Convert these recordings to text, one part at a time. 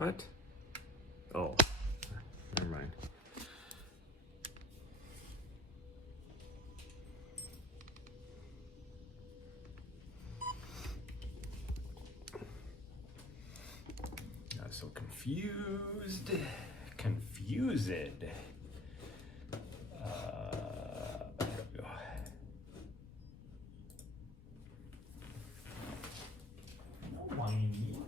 What? Oh, never mind. I was so confused. Confused. There we go. No whining.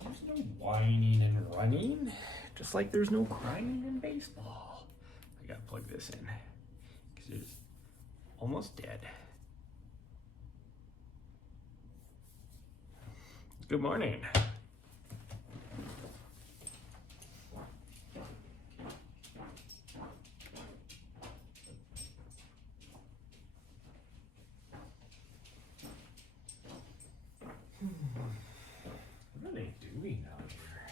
There's no whining and running, just like there's no crying in baseball. I gotta plug this in because it's almost dead. Good morning. What are they doing out here?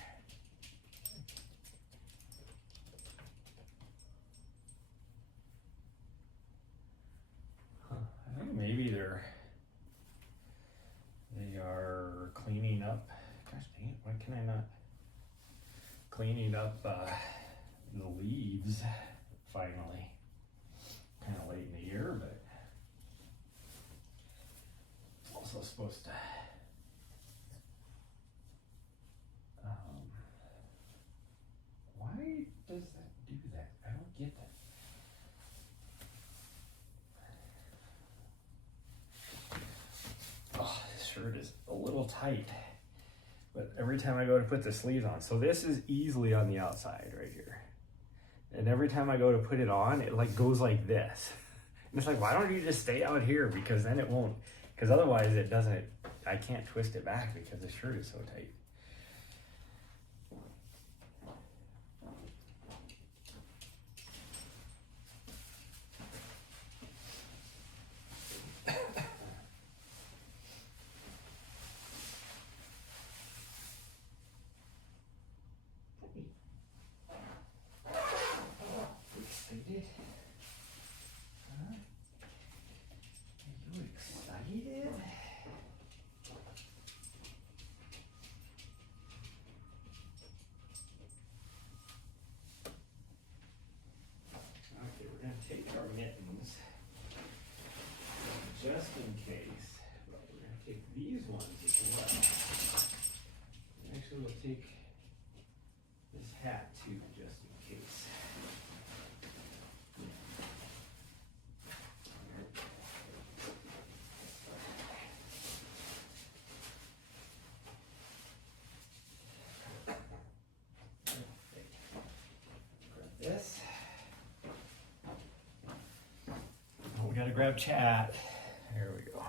Huh. I think maybe they are cleaning up. Gosh dang it, why can I not? Cleaning up the leaves finally. Kind of late in the year, but it's also supposed to why does that do that? I don't get that. Oh, this shirt is a little tight. But every time I go to put the sleeves on, so this is easily on the outside right here. And every time I go to put it on, it like goes like this. And it's like, why don't you just stay out here? Because then it won't, because otherwise it doesn't, I can't twist it back because the shirt is so tight. Excited? Huh? Are you excited? Okay, we're going to take our mittens just in case. But we're going to take these ones as well. Actually, we'll take this hat too, just in case. This. Oh, we gotta grab chat. There we go.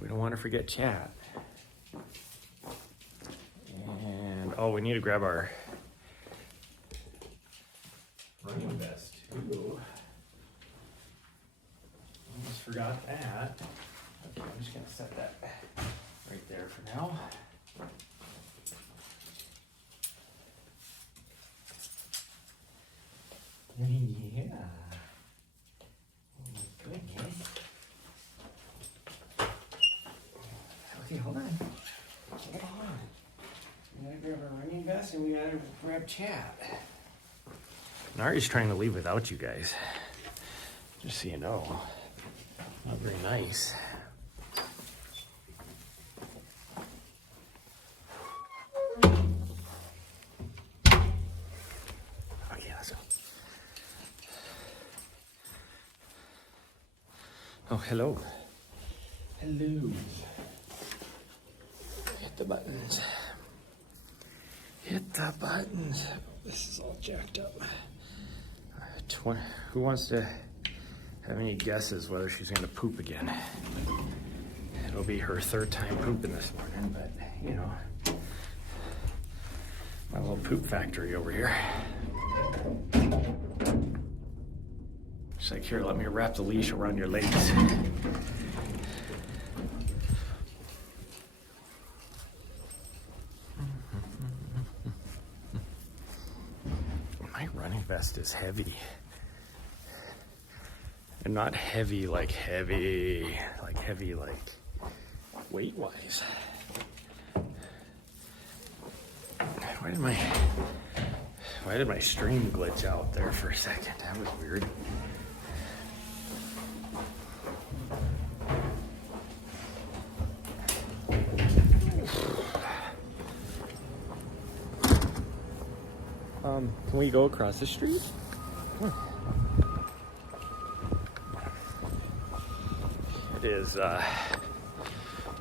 We don't want to forget chat. And oh, we need to grab our running vest too. Almost forgot that. Okay, I'm just gonna set that right there for now. Yeah. Oh my goodness. Okay, hold on. Hold on. We gotta grab our running vest and we gotta grab chat. Nari's trying to leave without you guys. Just so you know. Not very nice. Oh, hello. Hello. Hit the buttons. Hit the buttons. This is all jacked up. Who wants to have any guesses whether she's going to poop again? It'll be her third time pooping this morning, but, you know, my little poop factory over here. She's like, here, let me wrap the leash around your legs. My running vest is heavy. And not heavy like weight-wise. Why did my stream glitch out there for a second? That was weird. Can we go across the street? It is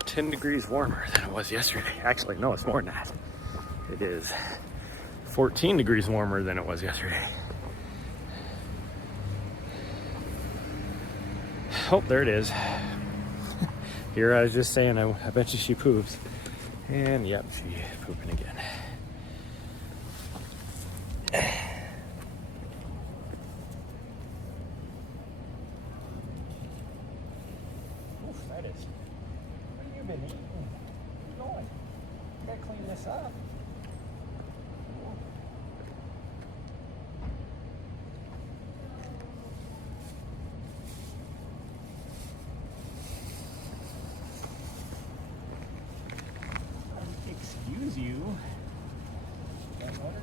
10 degrees warmer than it was yesterday. Actually, no, it's more than that. It is 14 degrees warmer than it was yesterday. Oh, there it is. Here I was just saying, I bet you she poops. And yep, she's pooping again. Oof, that is. What have you been eating? Where are you going? You gotta clean this up. Excuse you. What are you doing?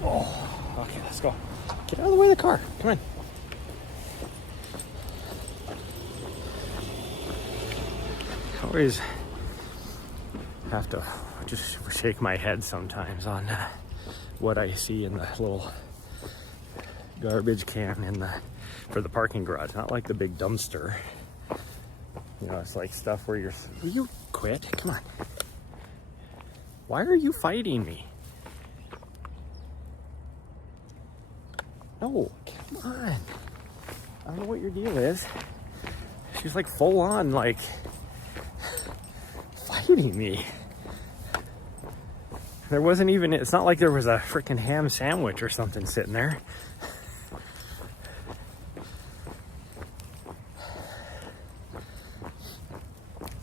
Oh, okay, let's go. Get out of the way of the car. Come on. I always have to just shake my head sometimes on what I see in the little garbage can for the parking garage. Not like the big dumpster. You know, it's like stuff where will you quit? Come on. Why are you fighting me? No, come on. I don't know what your deal is. She's like full on, like, fighting me. There wasn't even, it's not like there was a freaking ham sandwich or something sitting there.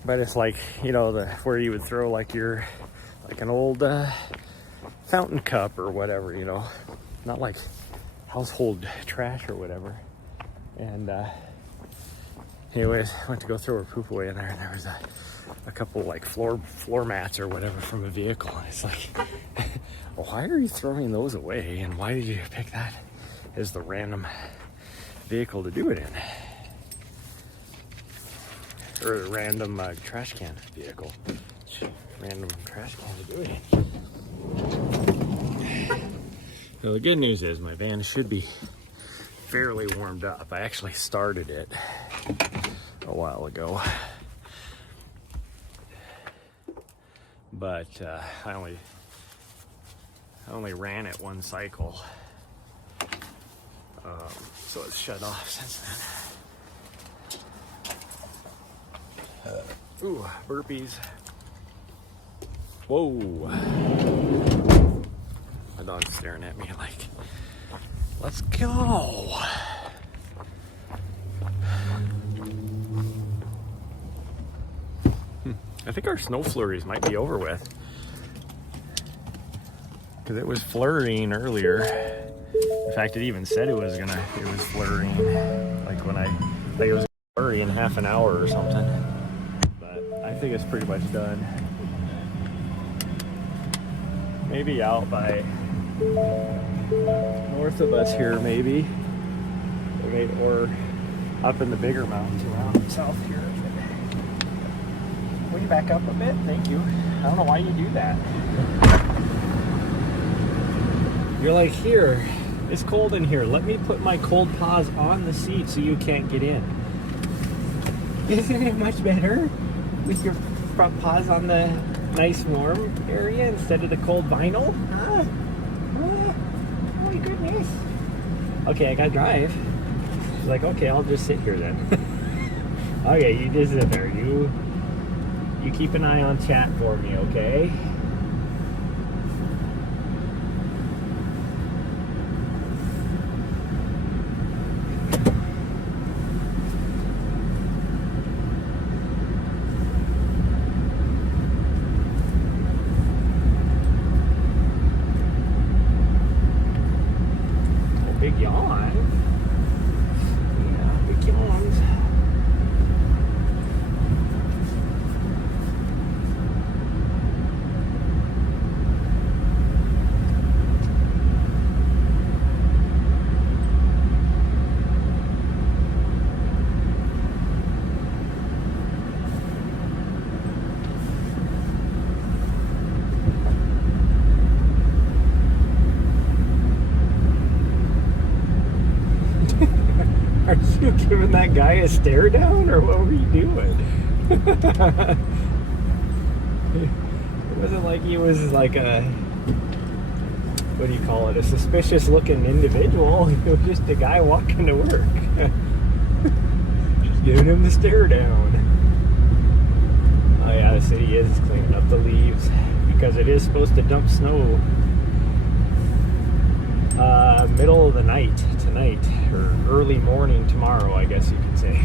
But it's like, you know, where you would throw like an old fountain cup or whatever, you know. Not like household trash or whatever. And anyways, I went to go throw her poop away in there, and there was a couple like floor mats or whatever from a vehicle. And it's like, why are you throwing those away, and why did you pick that as the random vehicle to do it in, or a random trash can vehicle? Random trash can to do it in. So the good news is my van should be fairly warmed up. I actually started it a while ago, but I only ran it one cycle, so it's shut off since then. Ooh, burpees. Whoa. My dog's staring at me like, let's go. I think our snow flurries might be over with, because it was flurrying earlier. In fact, it even said it was flurrying, like it was flurry in half an hour or something. But I think it's pretty much done. Maybe out by north of us here, maybe, or up in the bigger mountains around south here. Will you back up a bit? Thank you. I don't know why you do that. You're like, here, it's cold in here. Let me put my cold paws on the seat so you can't get in. Isn't it much better with your front paws on the nice warm area instead of the cold vinyl? Huh? Oh my goodness. Okay, I gotta drive. She's like, okay, I'll just sit here then. Okay, you just sit there. You keep an eye on chat for me, okay? big yawn. Yeah, big yawns. Are you giving that guy a stare down, or what were you doing? It wasn't like he was like a, what do you call it, a suspicious looking individual. He was just a guy walking to work. Just giving him the stare down. Oh yeah, the city is cleaning up the leaves because it is supposed to dump snow middle of the night tonight, or early morning tomorrow, I guess you could say.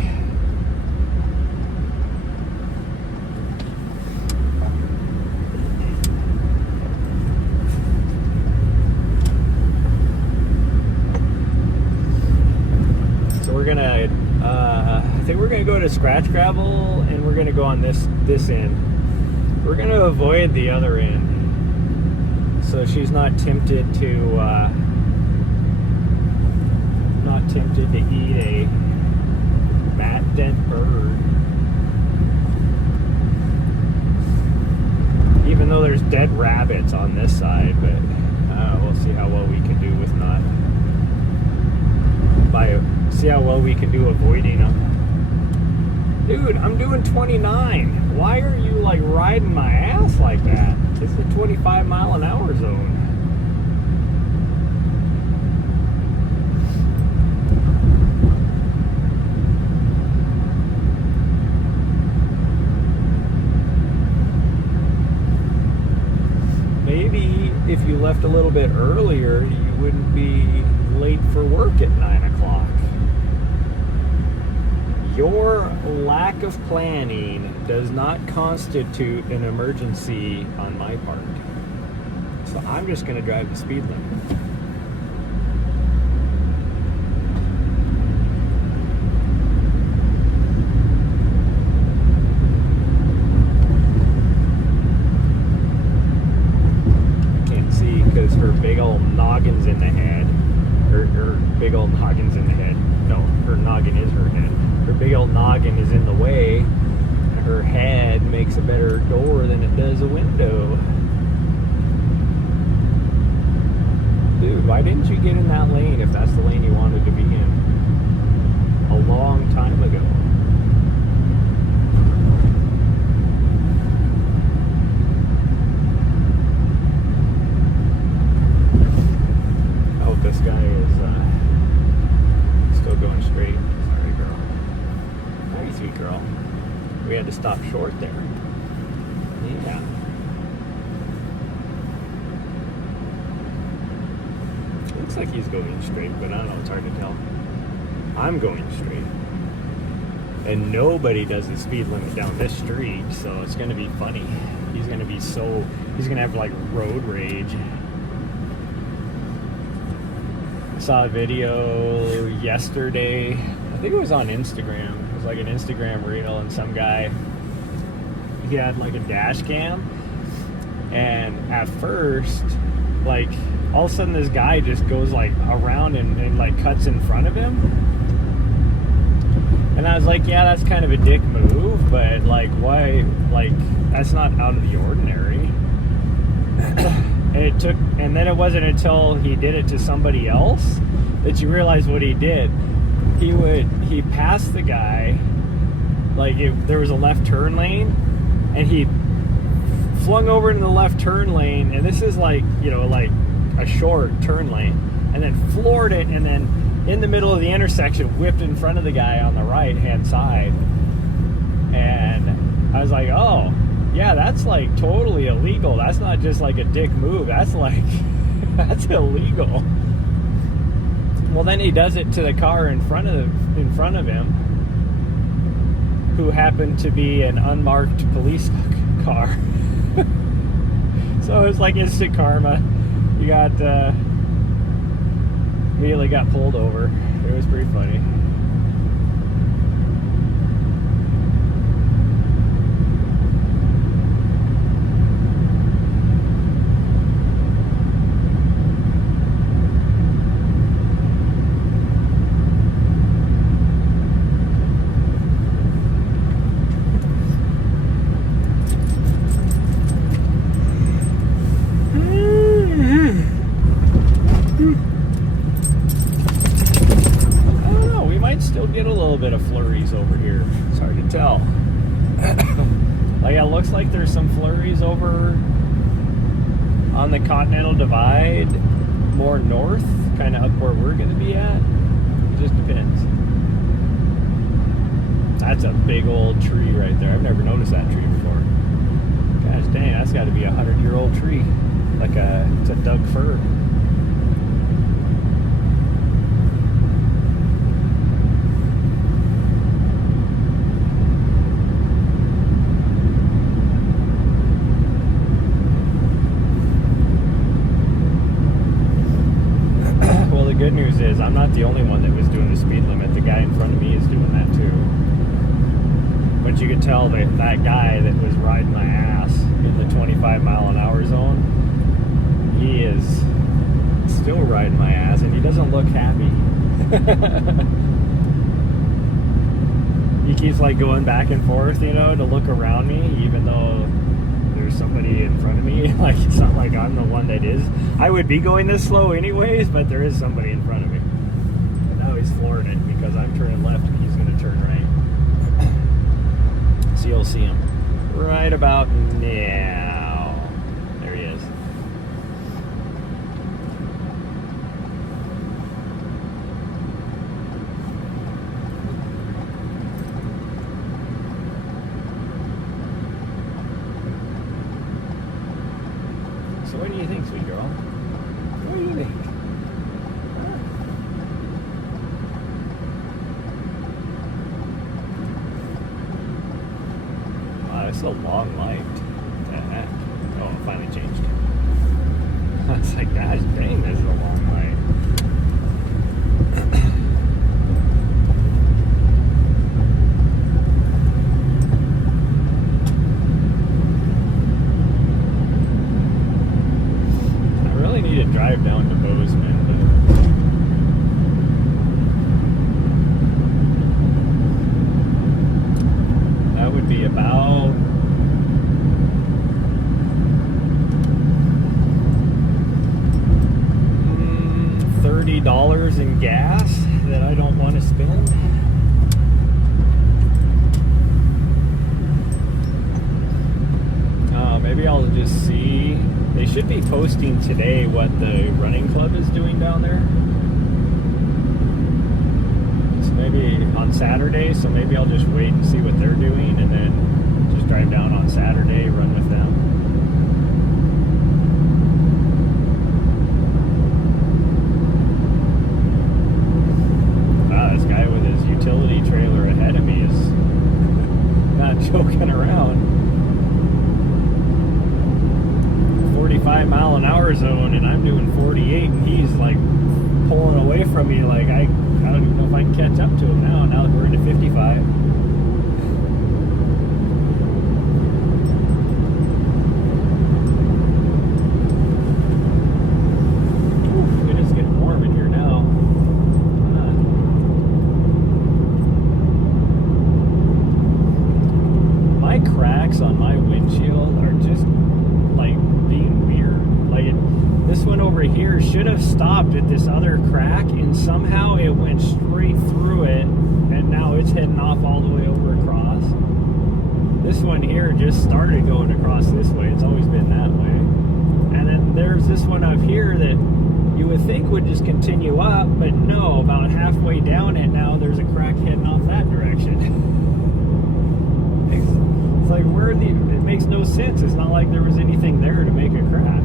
So we're gonna, I think we're gonna go to Scratch Gravel, and we're gonna go on this end. We're gonna avoid the other end, so she's not tempted to eat a mat dent bird. Even though there's dead rabbits on this side, but we'll see how well we can do with not. See how well we can do avoiding them. Dude, I'm doing 29. Why are you like riding my ass like that? This is a 25-mile-an-hour zone. Maybe if you left a little bit earlier, you wouldn't be late for work at 9 o'clock. Your lack of planning does not constitute an emergency on my part. So I'm just going to drive the speed limit. Because her big old noggin's in the head. Her big old noggin's in the head. No, her noggin is her head. Her big old noggin is in the way. Her head makes a better door than it does a window. Dude, why didn't you get in that lane if that's the lane you wanted to be in? A long time ago. This guy is still going straight. Sorry, girl. Very sweet girl. We had to stop short there. Yeah. Looks like he's going straight, but I don't know. It's hard to tell. I'm going straight. And nobody does the speed limit down this street, so it's going to be funny. He's going to have like road rage. Saw a video yesterday, I think it was on Instagram. It was like an Instagram reel, and some guy, he had like a dash cam, and at first, like, all of a sudden this guy just goes like around and like cuts in front of him, and I was like, yeah, that's kind of a dick move, but like, why? Like, that's not out of the ordinary. And then it wasn't until he did it to somebody else that you realize what he did. He passed the guy, like there was a left turn lane, and he flung over into the left turn lane, and this is like, you know, like a short turn lane, and then floored it, and then in the middle of the intersection whipped in front of the guy on the right hand side. And I was like, oh yeah, that's like totally illegal. That's not just like a dick move. That's like, that's illegal. Well, then he does it to the car in front of him, who happened to be an unmarked police car. So it's like instant karma. You got Immediately got pulled over. It was pretty funny. Get a little bit of flurries over here. It's hard to tell. Like, it looks like there's some flurries over on the Continental Divide, more north, kind of up where we're going to be at. It just depends. That's a big old tree right there. I've never noticed that tree before. Gosh dang, that's got to be a 100-year-old tree. It's a Doug fir. Good news is I'm not the only one that was doing the speed limit. The guy in front of me is doing that too. But you could tell that that guy that was riding my ass in the 25-mile-an-hour zone, he is still riding my ass, and he doesn't look happy. He keeps like going back and forth, you know, to look around me, even though there's somebody in front of me. Like, it's not like I'm the one that is. I would be going this slow anyways, but there is somebody in front of me. And now he's flooring it because I'm turning left and he's going to turn right. So you'll see him right about now. There he is. So what do you think, sweet girl? What do you think? Wow, it's a long light. What the heck? Oh, it finally changed. It's like, gosh dang, this is a long light. To drive down to Bozeman. That would be about $30 in gas that I don't want to spend. Maybe I'll just see. They should be posting today what the running club is doing down there. So maybe on Saturday, so maybe I'll just wait and see what they're doing and then just drive down on Saturday, run with them. Wow, this guy with his utility trailer ahead of me is not joking around. 45-mile-an-hour zone, and I'm doing 48, and he's like pulling away from me. Like, I don't even know if I can catch up to him now that we're into 55. Ooh, it is getting warm in here now. My cracks on my windshield are just like being weird. Like, this one over here should have stopped at this other crack, and somehow it went straight through it, and now it's heading off all the way over across. This one here just started going across this way. It's always been that way. And then there's this one up here that you would think would just continue up, but no, about halfway down it now there's a crack heading off that direction. It's like, it makes no sense. It's not like there was anything there to make a crack.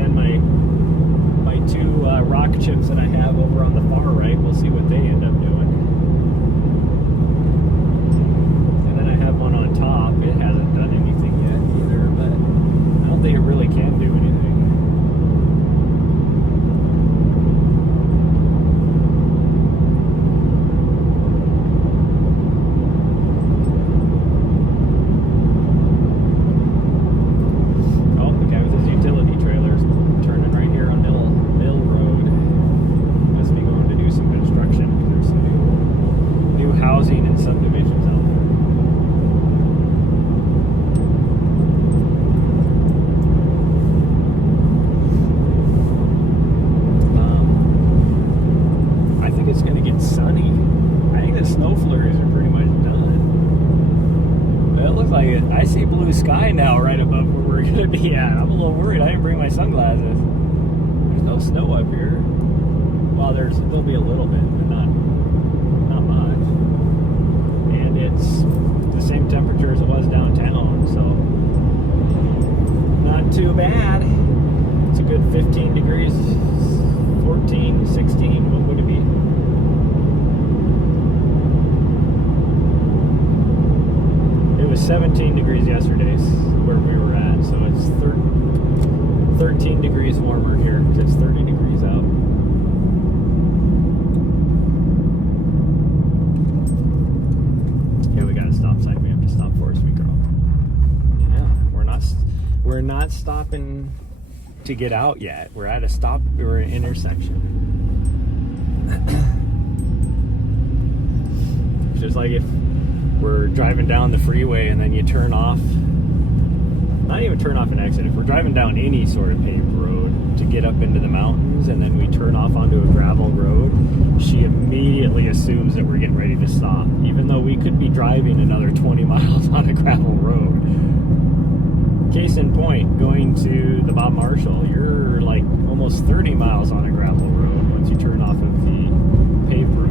And my two rock chips that I have over on the far right, we'll see what they end up doing. And then I have one on top. It hasn't done anything yet either, but I don't think it really can do anything. sunglasses. There's no snow up here. Well, there'll be a little bit, but not much. And it's the same temperature as it was downtown, so not too bad. It's a good 15 degrees, 14, 16, what would it be? It was 17 degrees yesterday where we were at, so it's 13 degrees warmer here. It's 30 degrees out. Yeah, we got a stop sign. We have to stop for us. We go. Yeah, we're not stopping to get out yet. We're at a stop. We're at an intersection. It's just like if we're driving down the freeway and then you turn off, not even turn off an exit, if we're driving down any sort of paved road to get up into the mountains and then we turn off onto a gravel road, she immediately assumes that we're getting ready to stop, even though we could be driving another 20 miles on a gravel road. Case in point, going to the Bob Marshall, you're like almost 30 miles on a gravel road once you turn off of the paved road.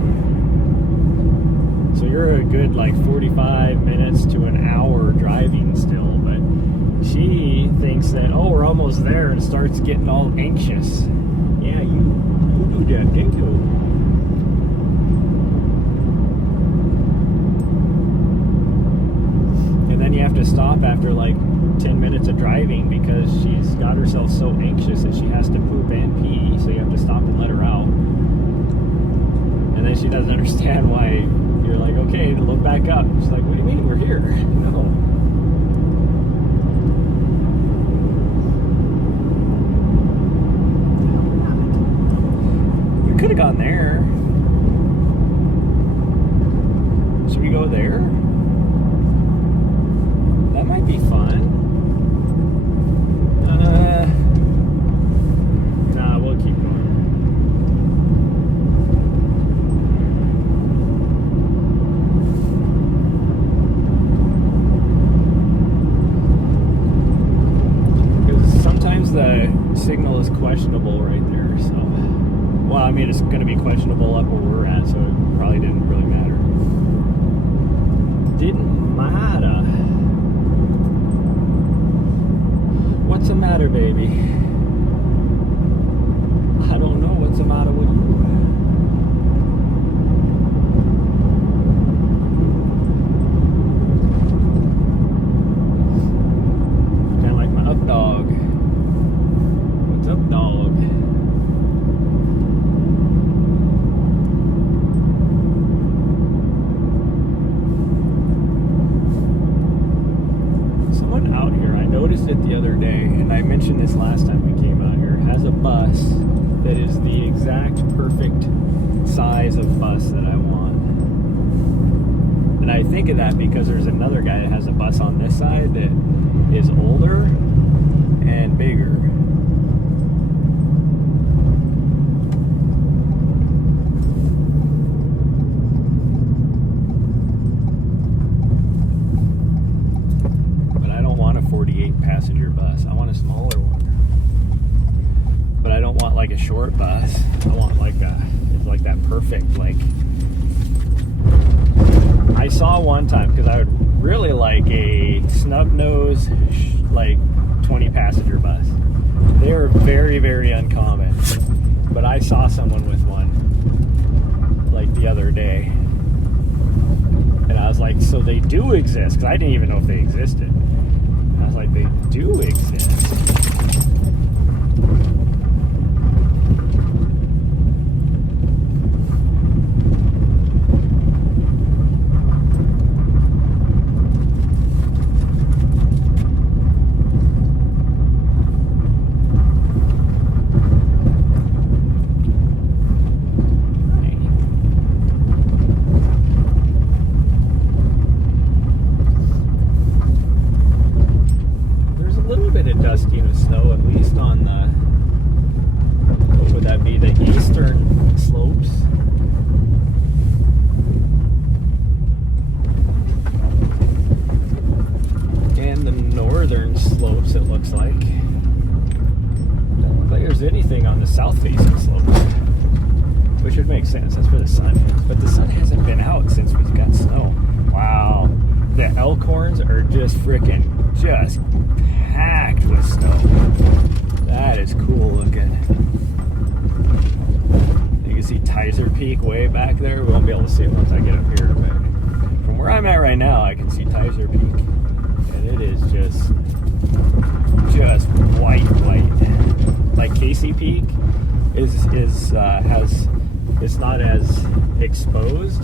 So you're a good like 45 minutes to an hour driving still, but she thinks that, oh, we're almost there, and starts getting all anxious. Yeah, you do that, didn't you? And then you have to stop after like 10 minutes of driving because she's got herself so anxious that she has to poop and pee, so you have to stop and let her out. And then she doesn't understand why you're like, okay, to look back up. She's like, what do you mean? We're here. No. We could have gone there. Should we go there? That might be fun. Nah, we'll keep going. The signal is questionable right there, so well, I mean, it's going to be questionable up where we're at, so it probably didn't really matter. Didn't matter. What's the matter, baby? I don't know what's the matter with you. Kind of like my up dog. Up, dog. Someone out here, I noticed it the other day, and I mentioned this last time we came out here, has a bus that is the exact perfect size of bus that I want. And I think of that because there's another guy that has a bus on this side that is older and bigger. Passenger bus. I want a smaller one, but I don't want like a short bus. I want like it's like that perfect, like I saw one time, because I would really like a snub nose like 20 passenger bus. They're very, very uncommon, but I saw someone with one like the other day, and I was like, so they do exist, because I didn't even know if they existed. I was like, they do exist. there's anything on the south facing slope, which would make sense. That's where the sun is. But the sun hasn't been out since we've got snow. Wow. The Elkhorns are just packed with snow. That is cool looking. You can see Tyser Peak way back there. We won't be able to see it once I get up here, but from where I'm at right now, I can see Tyser Peak. And it is just white. Like Casey Peak is not as exposed,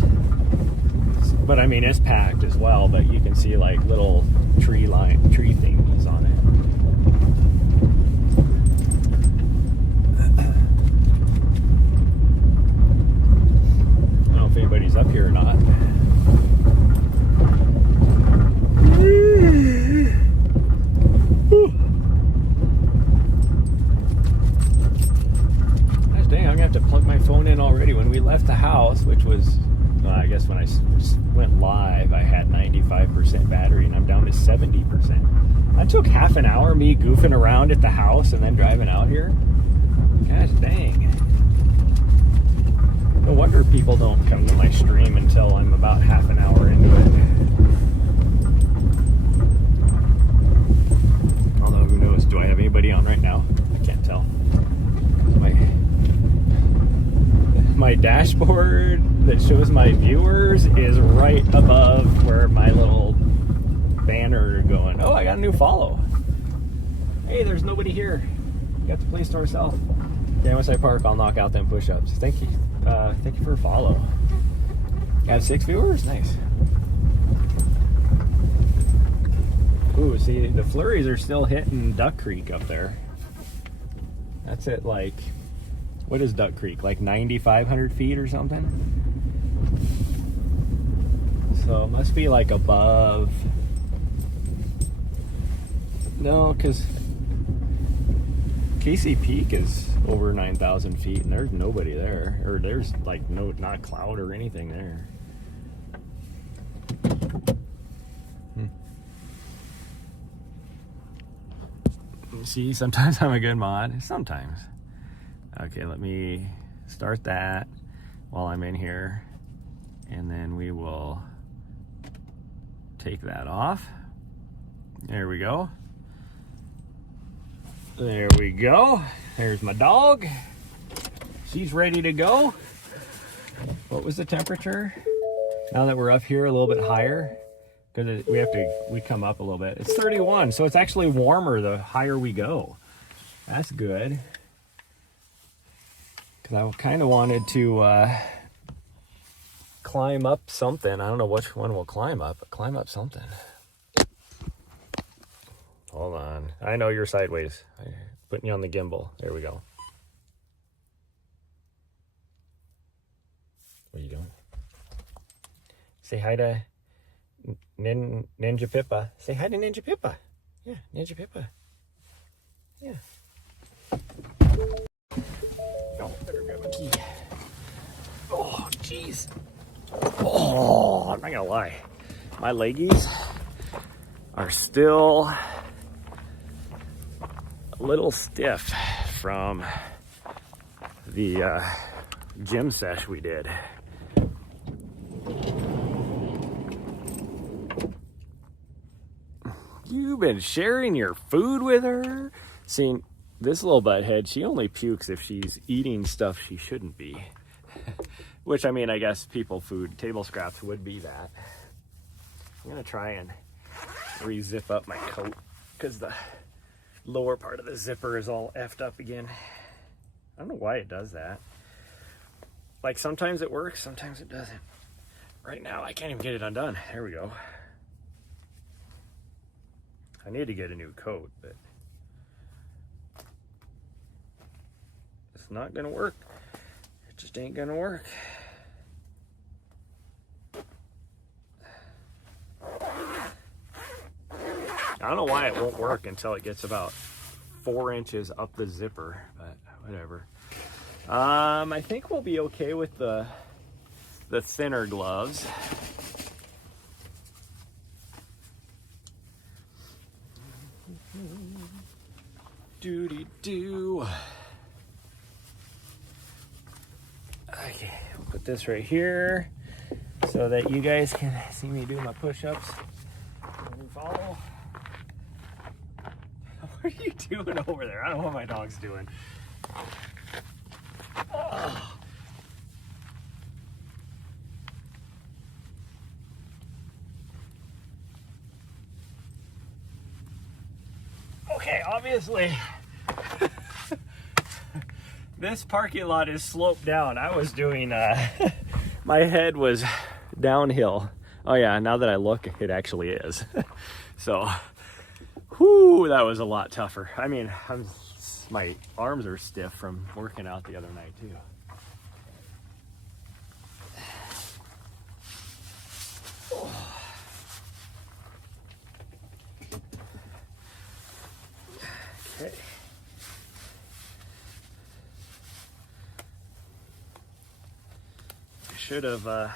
but I mean it's packed as well. But you can see like little tree thingies on it. I don't know if anybody's up here or not. Dang, I'm gonna have to plug my phone in already. When we left the house, which was, I guess when I went live, I had 95% battery, and I'm down to 70%. That took half an hour, me goofing around at the house and then driving out here. Gosh dang. No wonder people don't come to my stream until I'm about half an hour into it. Although, who knows? Do I have anybody on right now? I can't tell. My dashboard that shows my viewers is right above where my little banner going. Oh, I got a new follow. Hey, there's nobody here. Got the place to ourselves. Yeah, once I park, I'll knock out them push-ups. Thank you for a follow. Got 6 viewers? Nice. Ooh, see, the flurries are still hitting Duck Creek up there. That's it, like, what is Duck Creek? Like 9,500 feet or something? So it must be like above. No, because Casey Peak is over 9,000 feet and there's nobody there. Or there's like not cloud or anything there. See, sometimes I'm a good mod. Sometimes. Okay, let me start that while I'm in here, and then we will take that off. There we go. There we go. There's my dog. She's ready to go. What was the temperature? Now that we're up here a little bit higher, because we come up a little bit. It's 31, so it's actually warmer the higher we go. That's good. Because I kind of wanted to climb up something. I don't know which one we'll climb up, but climb up something. Hold on. I know you're sideways. I'm putting you on the gimbal. There we go. What are you doing? Say hi to Ninja Pippa. Say hi to Ninja Pippa. Yeah, Ninja Pippa. Yeah. Oh, better grab a key. Oh, jeez. Oh, I'm not gonna lie. My leggies are still a little stiff from the gym sesh we did. You've been sharing your food with her? Seeing this little butthead, she only pukes if she's eating stuff she shouldn't be. Which, I mean, I guess table scraps would be that. I'm gonna try and re-zip up my coat because the lower part of the zipper is all effed up again. I don't know why it does that. Like, sometimes it works, sometimes it doesn't. Right now, I can't even get it undone. There we go. I need to get a new coat, but it's not gonna work. It just ain't gonna work. I don't know why it won't work until it gets about 4 inches up the zipper, but whatever. I think we'll be okay with the thinner gloves. Doody-doo. Okay, I'll put this right here so that you guys can see me do my push-ups and follow. What are you doing over there? I don't know what my dog's doing. Oh. Okay, obviously this parking lot is sloped down. I was doing my head was downhill. Oh yeah, now that I look, it actually is. So whoo, that was a lot tougher. I mean, my arms are stiff from working out the other night too. Okay. I should have done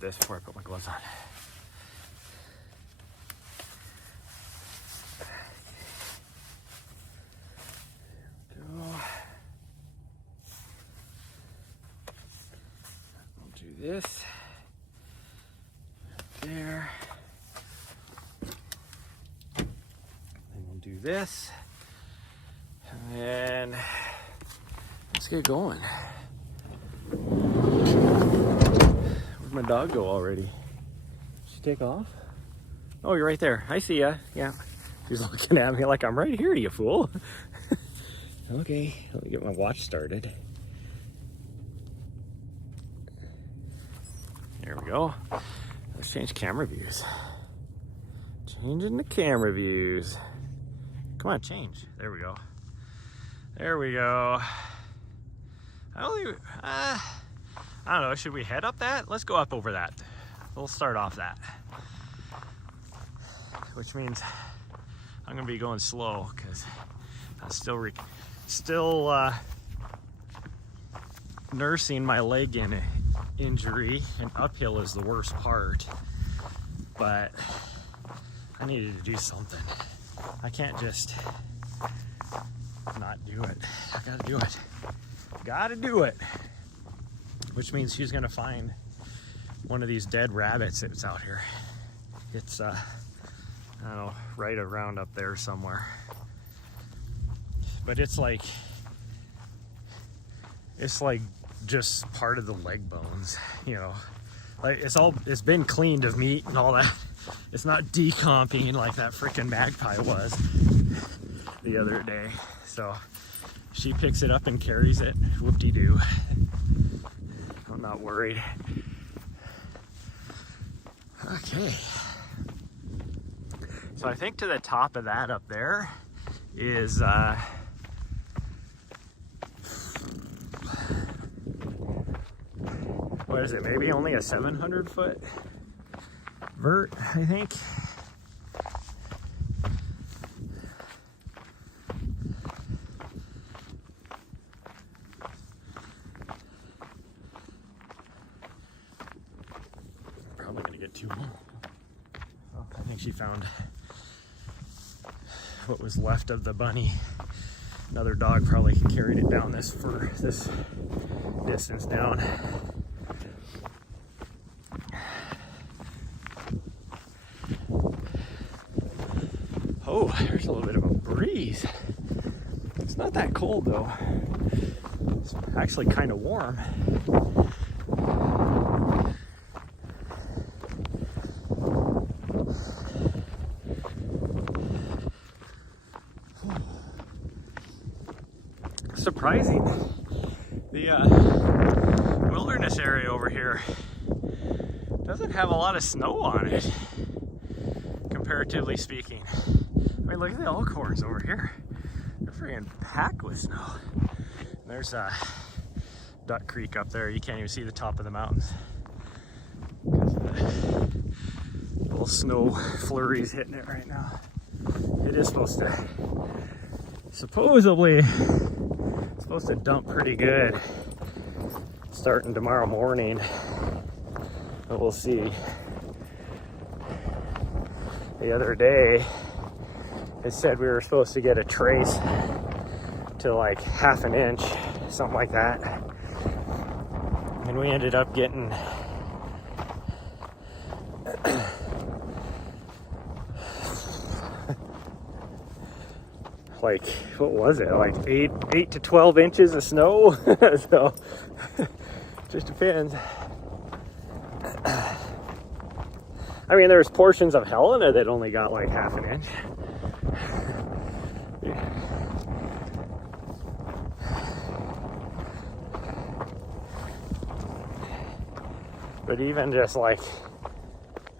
this before I put my gloves on. This there, and we'll do this, and then let's get going. Where'd my dog go already? Did she take off? Oh, you're right there. I see ya. Yeah, she's looking at me like I'm right here, you fool. Okay, let me get my watch started. There we go. Let's change camera views. Changing the camera views. Come on, change. There we go. There we go. I don't know, should we head up that? Let's go up over that. We'll start off that. Which means I'm gonna be going slow because I'm still nursing my leg injury, and uphill is the worst part, but I needed to do something. I can't just not do it. I gotta do it, which means she's gonna find one of these dead rabbits that's out here. It's I don't know, right around up there somewhere, but it's like just part of the leg bones, you know, like it's been cleaned of meat and all that. It's not decomping like that freaking magpie was the other day. So she picks it up and carries it. Whoop-de-doo. I'm not worried. Okay, so I think to the top of that up there is what is it, maybe only a 700 foot vert, I think. Probably gonna get too long. Well, I think she found what was left of the bunny. Another dog probably carried it down this distance down. Oh, there's a little bit of a breeze. It's not that cold though. It's actually kind of warm. Surprising. The wilderness area over here doesn't have a lot of snow on it, comparatively speaking. I mean, look at the Elkhorns over here. They're freaking packed with snow. And there's Duck Creek up there. You can't even see the top of the mountains because of the little snow flurries hitting it right now. It is supposed to dump pretty good starting tomorrow morning, but we'll see. The other day it said we were supposed to get a trace to like half an inch, something like that. And we ended up getting like, what was it? Like 8 to 12 inches of snow. So just depends. I mean, there's portions of Helena that only got like half an inch. But even just like,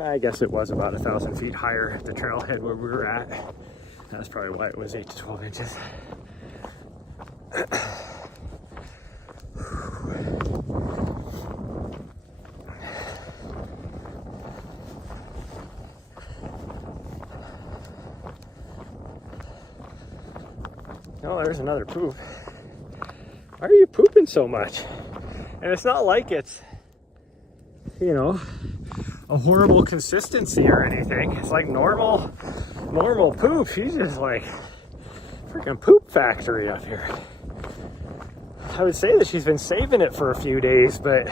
I guess it was about 1,000 feet higher at the trailhead where we were at. That's probably why it was 8 to 12 inches. Oh, there's another poop. Why are you pooping so much? And it's not like it's, you know, a horrible consistency or anything. It's like normal poop. She's just like freaking poop factory up here. I would say that she's been saving it for a few days, but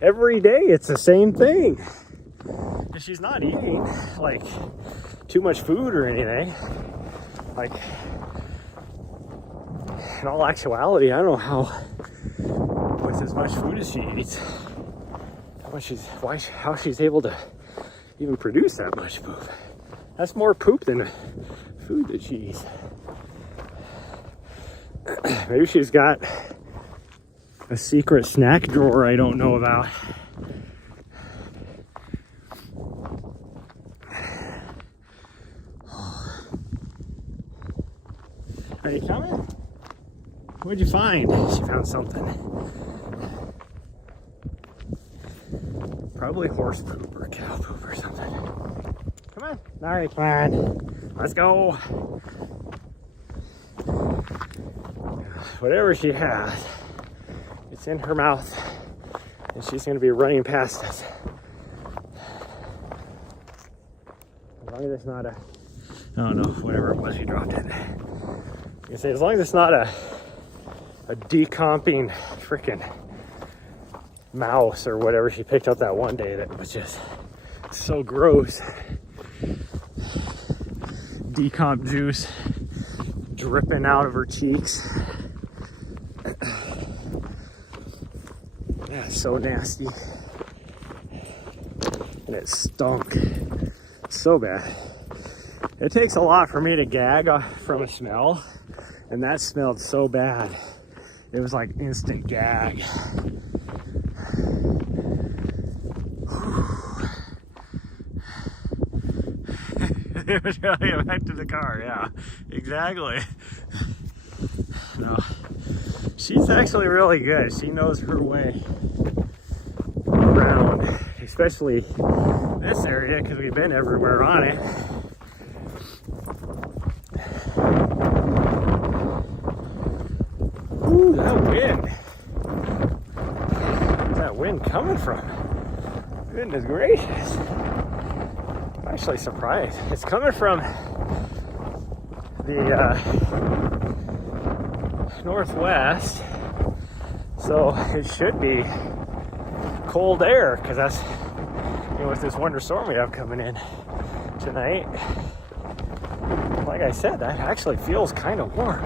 every day it's the same thing. She's not eating like too much food or anything. Like, in all actuality, I don't know how, with as much food as she eats, how she's able to even produce that much poop. That's more poop than the food that she eats. Maybe she's got a secret snack drawer I don't know about. Are you coming? What'd you find? She found something. Probably horse poop or cow poop or something. Come on. All right, come on. Let's go. Whatever she has, it's in her mouth, and she's going to be running past us. As long as it's not a, I don't know, whatever it was, she dropped it. You say, as long as it's not a decomping freaking mouse or whatever she picked up that one day that was just so gross. Decomp juice dripping out of her cheeks. Yeah, so nasty. And it stunk so bad. It takes a lot for me to gag from a smell, and that smelled so bad. It was like instant gag. It was really affected the car, yeah, exactly. No, she's actually really good. She knows her way around, especially this area, because we've been everywhere on it. Ooh, that wind. Where's that wind coming from? Goodness gracious. I'm actually surprised. It's coming from the northwest, so it should be cold air, because that's, you know, with this winter storm we have coming in tonight. Like I said, that actually feels kind of warm.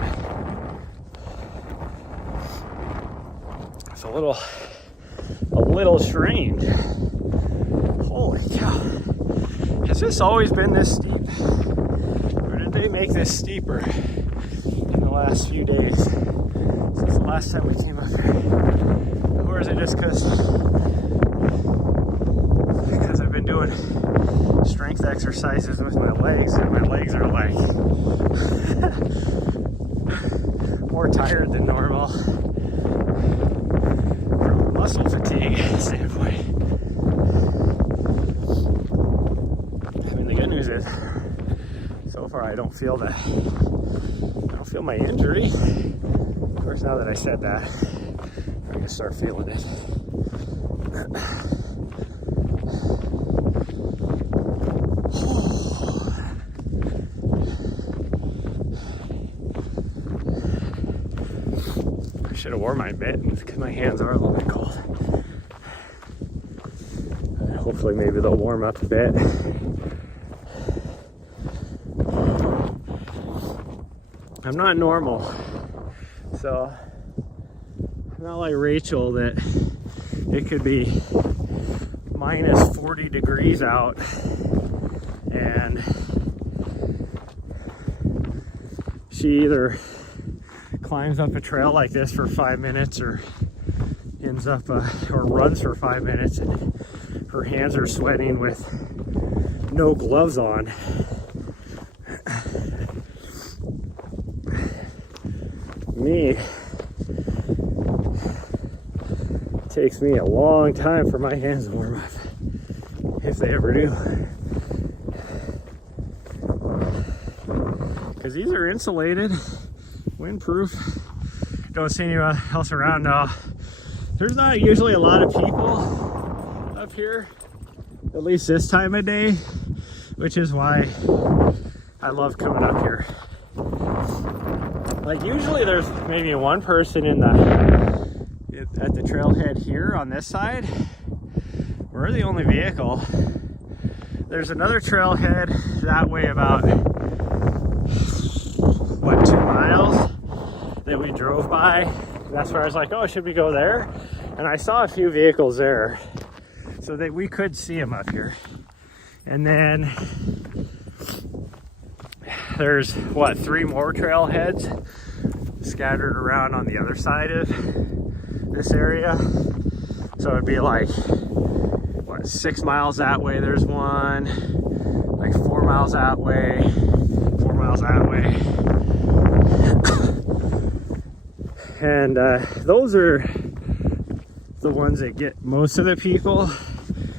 It's a little strange. Holy cow. Has this always been this steep? Or did they make this steeper in the last few days since the last time we came up here? Or is it just because I've been doing strength exercises with my legs, and my legs are like more tired than normal from a muscle fatigue standpoint. Is so far I don't feel my injury. Of course, now that I said that, I'm gonna start feeling it. I should have worn my mittens because my hands are a little bit cold. Hopefully maybe they'll warm up a bit. I'm not normal, so I'm not like Rachel that it could be minus 40 degrees out and she either climbs up a trail like this for 5 minutes or ends up or runs for 5 minutes and her hands are sweating with no gloves on. Me, it takes me a long time for my hands to warm up, if they ever do. Because these are insulated, windproof. Don't see anyone else around now. There's not usually a lot of people up here, at least this time of day, which is why I love coming up here. Like usually there's maybe one person at the trailhead here on this side. We're the only vehicle. There's another trailhead that way about, what, 2 miles that we drove by. That's where I was like, oh, should we go there? And I saw a few vehicles there, so that we could see them up here. And then there's, what, 3 more trailheads scattered around on the other side of this area. So it'd be like, what, 6 miles that way there's one, like 4 miles that way, 4 miles that way. And those are the ones that get most of the people.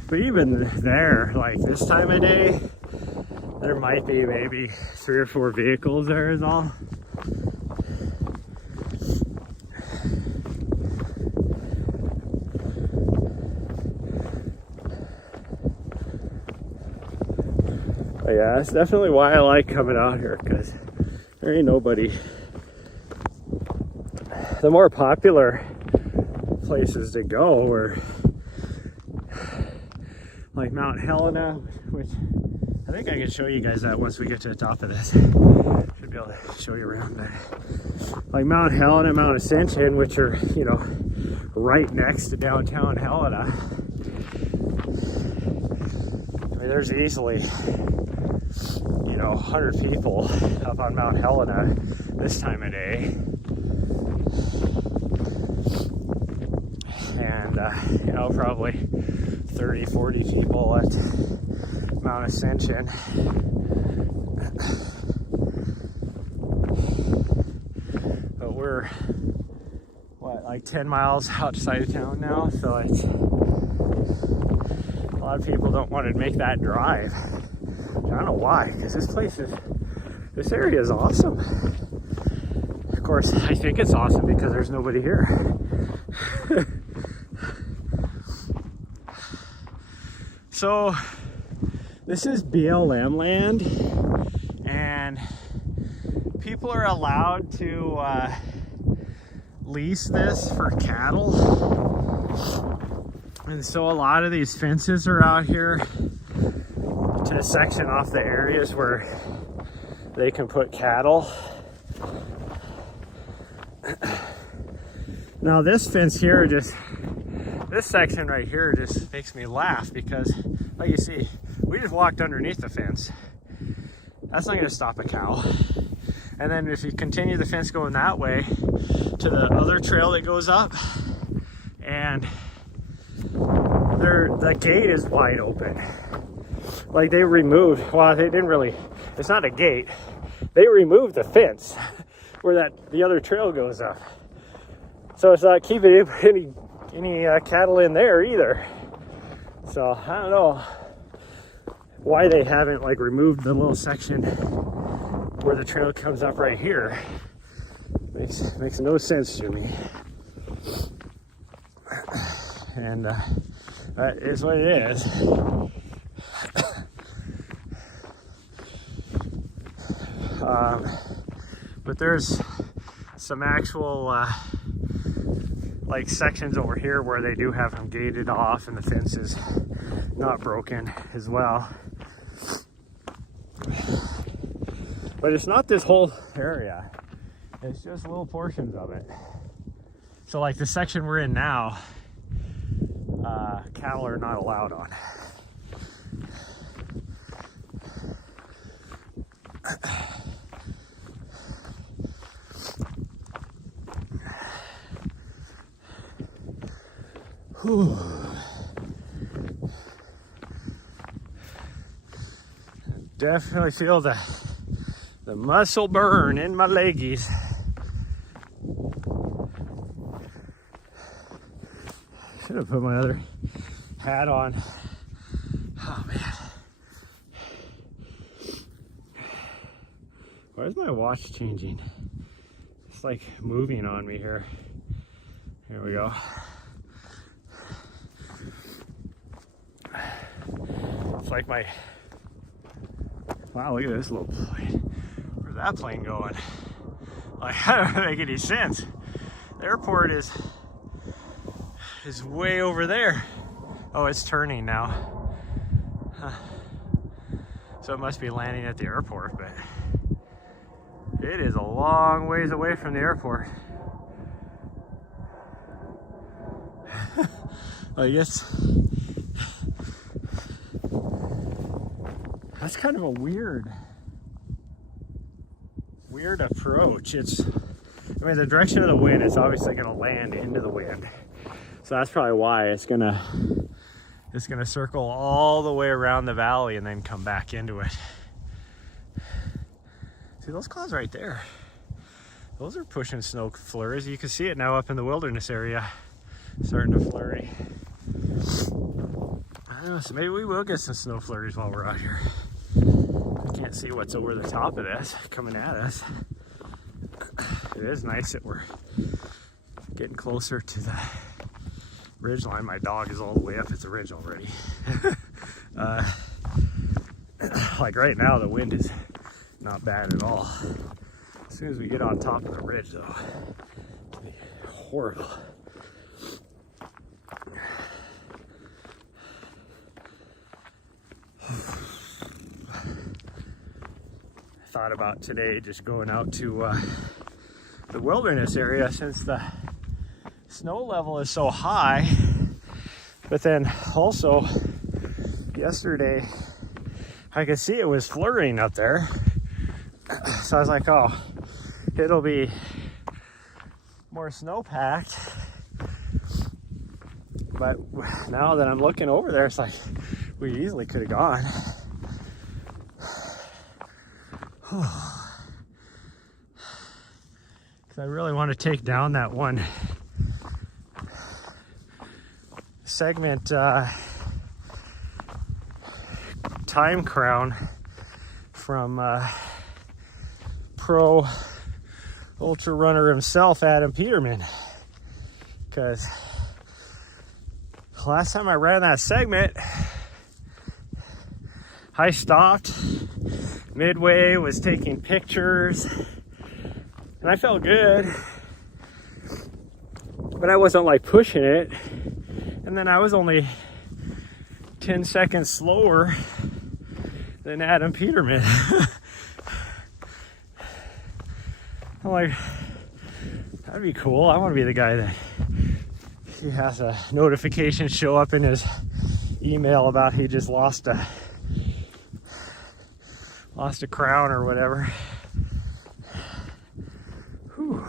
But even there, like this time of day, there might be maybe 3 or 4 vehicles there is all. But yeah, that's definitely why I like coming out here, because there ain't nobody. The more popular places to go are like Mount Helena, which I think I can show you guys that once we get to the top of this. Should be able to show you around that. Like Mount Helena, Mount Ascension, which are, you know, right next to downtown Helena. I mean, there's easily, you know, 100 people up on Mount Helena this time of day. And, you know, probably 30, 40 people at Mount Ascension. But we're, what, like 10 miles outside of town now, so it's, a lot of people don't want to make that drive. I don't know why, because this area is awesome. Of course, I think it's awesome because there's nobody here. So this is BLM land, and people are allowed to lease this for cattle. And so a lot of these fences are out here to section off the areas where they can put cattle. Now this fence here, this section right here just makes me laugh because, like you see, we just walked underneath the fence. That's not going to stop a cow. And then if you continue the fence going that way to the other trail that goes up, and the gate is wide open. Like they removed, well, they didn't really, it's not a gate. They removed the fence where the other trail goes up. So it's not keeping any cattle in there either. So I don't know why they haven't like removed the little section where the trail comes up right here. Makes no sense to me. And that is what it is. But there's some actual like sections over here where they do have them gated off and the fences not broken as well. But it's not this whole area. It's just little portions of it. So like the section we're in now, cattle are not allowed on. Whew. Definitely feel the muscle burn in my leggies. Should have put my other hat on. Oh man. Why is my watch changing? It's like moving on me here. Here we go. It's like my, wow, look at this little plane. Where's that plane going? Like, that doesn't make any sense. The airport is way over there. Oh, it's turning now. Huh. So it must be landing at the airport, but it is a long ways away from the airport. I guess that's kind of a weird approach. I mean, the direction of the wind is obviously going to land into the wind, so that's probably why it's gonna circle all the way around the valley and then come back into it. See those clouds right there? Those are pushing snow flurries. You can see it now up in the wilderness area, starting to flurry. I don't know, so maybe we will get some snow flurries while we're out here. I can't see what's over the top of this coming at us. It is nice that we're getting closer to the ridge line. My dog is all the way up its ridge already. Like right now, the wind is not bad at all. As soon as we get on top of the ridge, though, it'll be horrible. I thought about today just going out to the wilderness area since the snow level is so high, but then also yesterday I could see it was flurrying up there, so I was like, oh, it'll be more snow packed. But now that I'm looking over there, it's like we easily could have gone. Because I really want to take down that one segment time crown from pro ultra runner himself, Adam Peterman. Because last time I ran that segment, I stopped midway, was taking pictures, and I felt good, but I wasn't like pushing it. And then I was only 10 seconds slower than Adam Peterman. I'm like, that'd be cool. I want to be the guy that he has a notification show up in his email about he just lost a crown or whatever. Whew.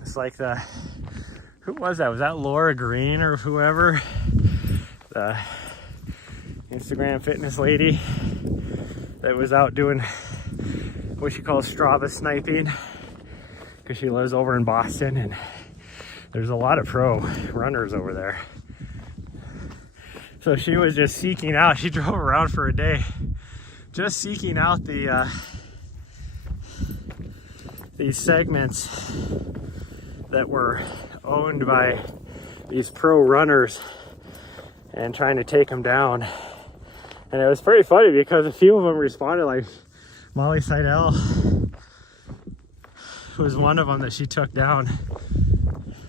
It's like who was that? Was that Laura Green or whoever? The Instagram fitness lady that was out doing what she calls Strava sniping, because she lives over in Boston and there's a lot of pro runners over there. So she was just seeking out, she drove around for a day, just seeking out these segments that were owned by these pro runners and trying to take them down. And it was pretty funny because a few of them responded, like Molly Seidel was one of them that she took down.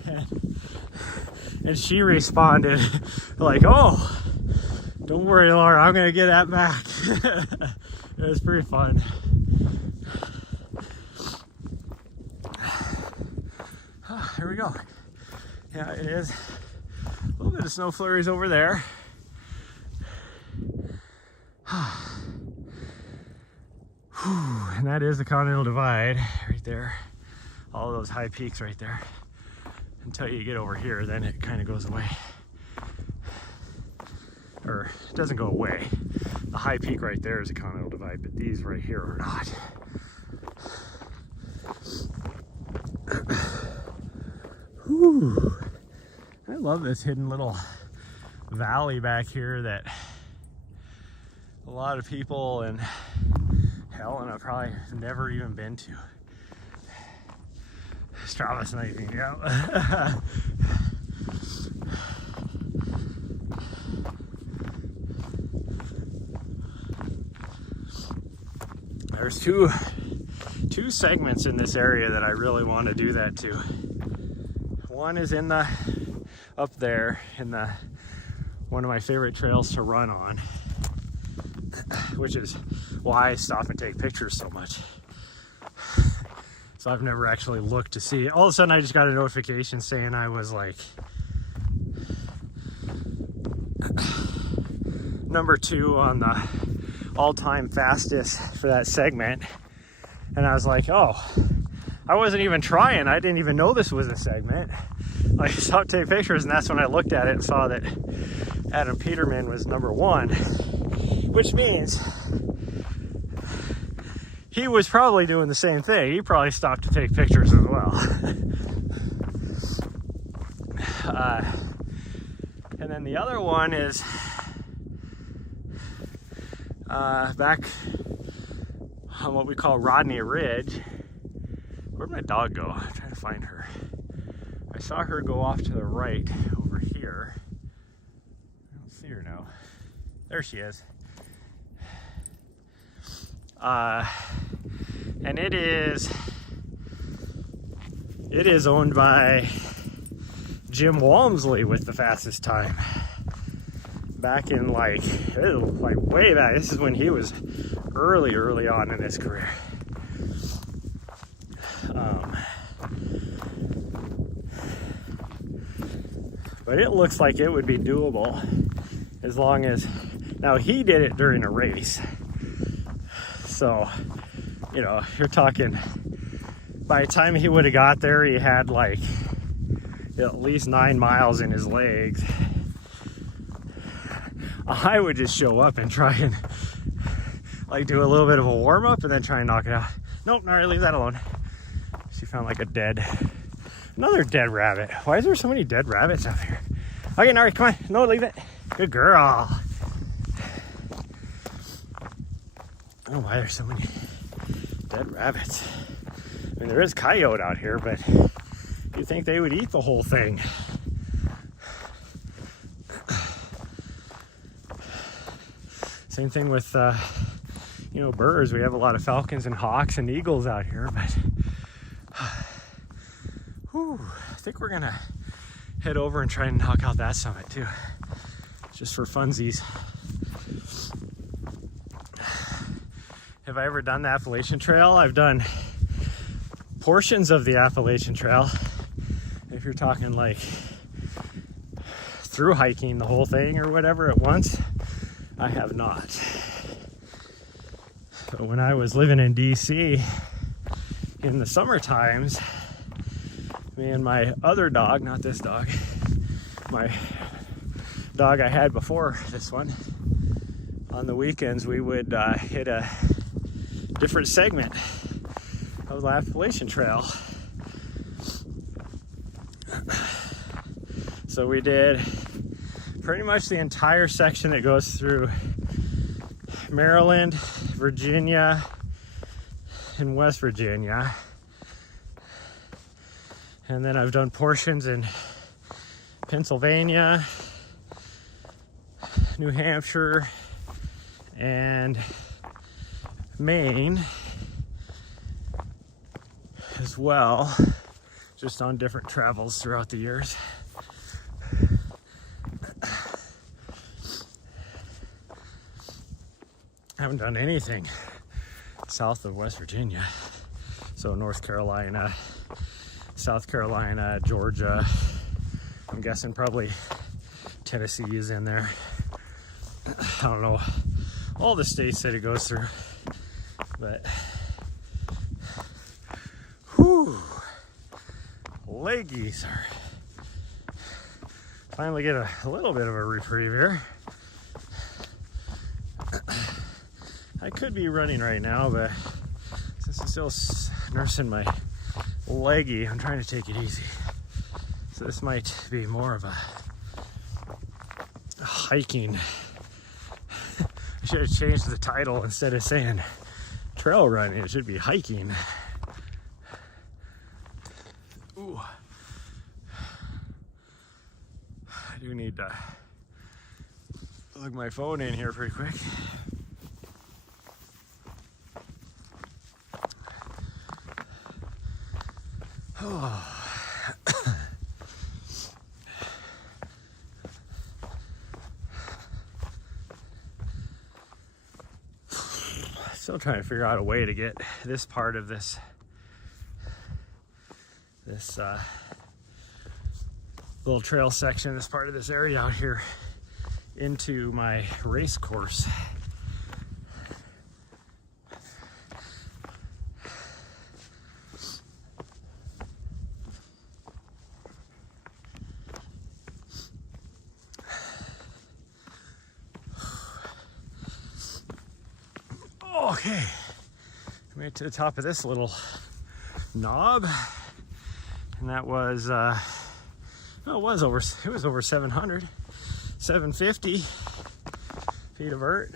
And And she responded like, oh, don't worry, Laura, I'm gonna get that back. It was pretty fun. Here we go. Yeah, it is a little bit of snow flurries over there. And that is the Continental Divide right there. All those high peaks right there. Until you get over here, then it kind of goes away. Or it doesn't go away. The high peak right there is a Continental Divide, but these right here are not. Whew. I love this hidden little valley back here that a lot of people in Helena probably have never even been to. Strava sniping, yeah. There's two segments in this area that I really want to do that to. One is in the up there in the one of my favorite trails to run on, which is why I stop and take pictures so much. So I've never actually looked to see. All of a sudden I just got a notification saying I was like number 2 on the all-time fastest for that segment. And I was like, oh, I wasn't even trying. I didn't even know this was a segment. I stopped to take pictures, and that's when I looked at it and saw that Adam Peterman was number 1, which means he was probably doing the same thing. He probably stopped to take pictures as well. And then the other one is back on what we call Rodney Ridge. Where'd my dog go? I'm trying to find her. I saw her go off to the right over here. I don't see her now. There she is. And it is owned by Jim Walmsley with the fastest time. Back in like way back. This is when he was early on in his career. But it looks like it would be doable as long as, now he did it during a race. So, you know, you're talking, by the time he would have got there, he had like at least 9 miles in his legs. I would just show up and try and like do a little bit of a warm up and then try and knock it out. Nope, Nari, leave that alone. She found like another dead rabbit. Why is there so many dead rabbits out here? Okay, Nari, come on. No, leave it. Good girl. I don't know why there's so many dead rabbits. I mean, there is coyote out here, but you'd think they would eat the whole thing. Same thing with, you know, birds. We have a lot of falcons and hawks and eagles out here, but whew, I think we're gonna head over and try and knock out that summit too, just for funsies. Have I ever done the Appalachian Trail? I've done portions of the Appalachian Trail. If you're talking like through hiking the whole thing or whatever at once, I have not. But when I was living in DC in the summer times, me and my other dog, not this dog, my dog I had before this one, on the weekends we would hit a different segment of the Appalachian Trail. So we did pretty much the entire section that goes through Maryland, Virginia, and West Virginia. And then I've done portions in Pennsylvania, New Hampshire, and Maine as well, just on different travels throughout the years. haven't done anything south of West Virginia. So North Carolina, South Carolina, Georgia. I'm guessing probably Tennessee is in there. I don't know all the states that it goes through, but whew, leggies are finally get a little bit of a reprieve here. I could be running right now, but since I'm still nursing my leggy, I'm trying to take it easy. So this might be more of a hiking. I should have changed the title. Instead of saying trail running, it should be hiking. Ooh. I do need to plug my phone in here pretty quick. Oh. Still trying to figure out a way to get this part of this little trail section, this part of this area out here, into my race course. Okay, made it to the top of this little knob, and that was well, it was over 750 feet of vert.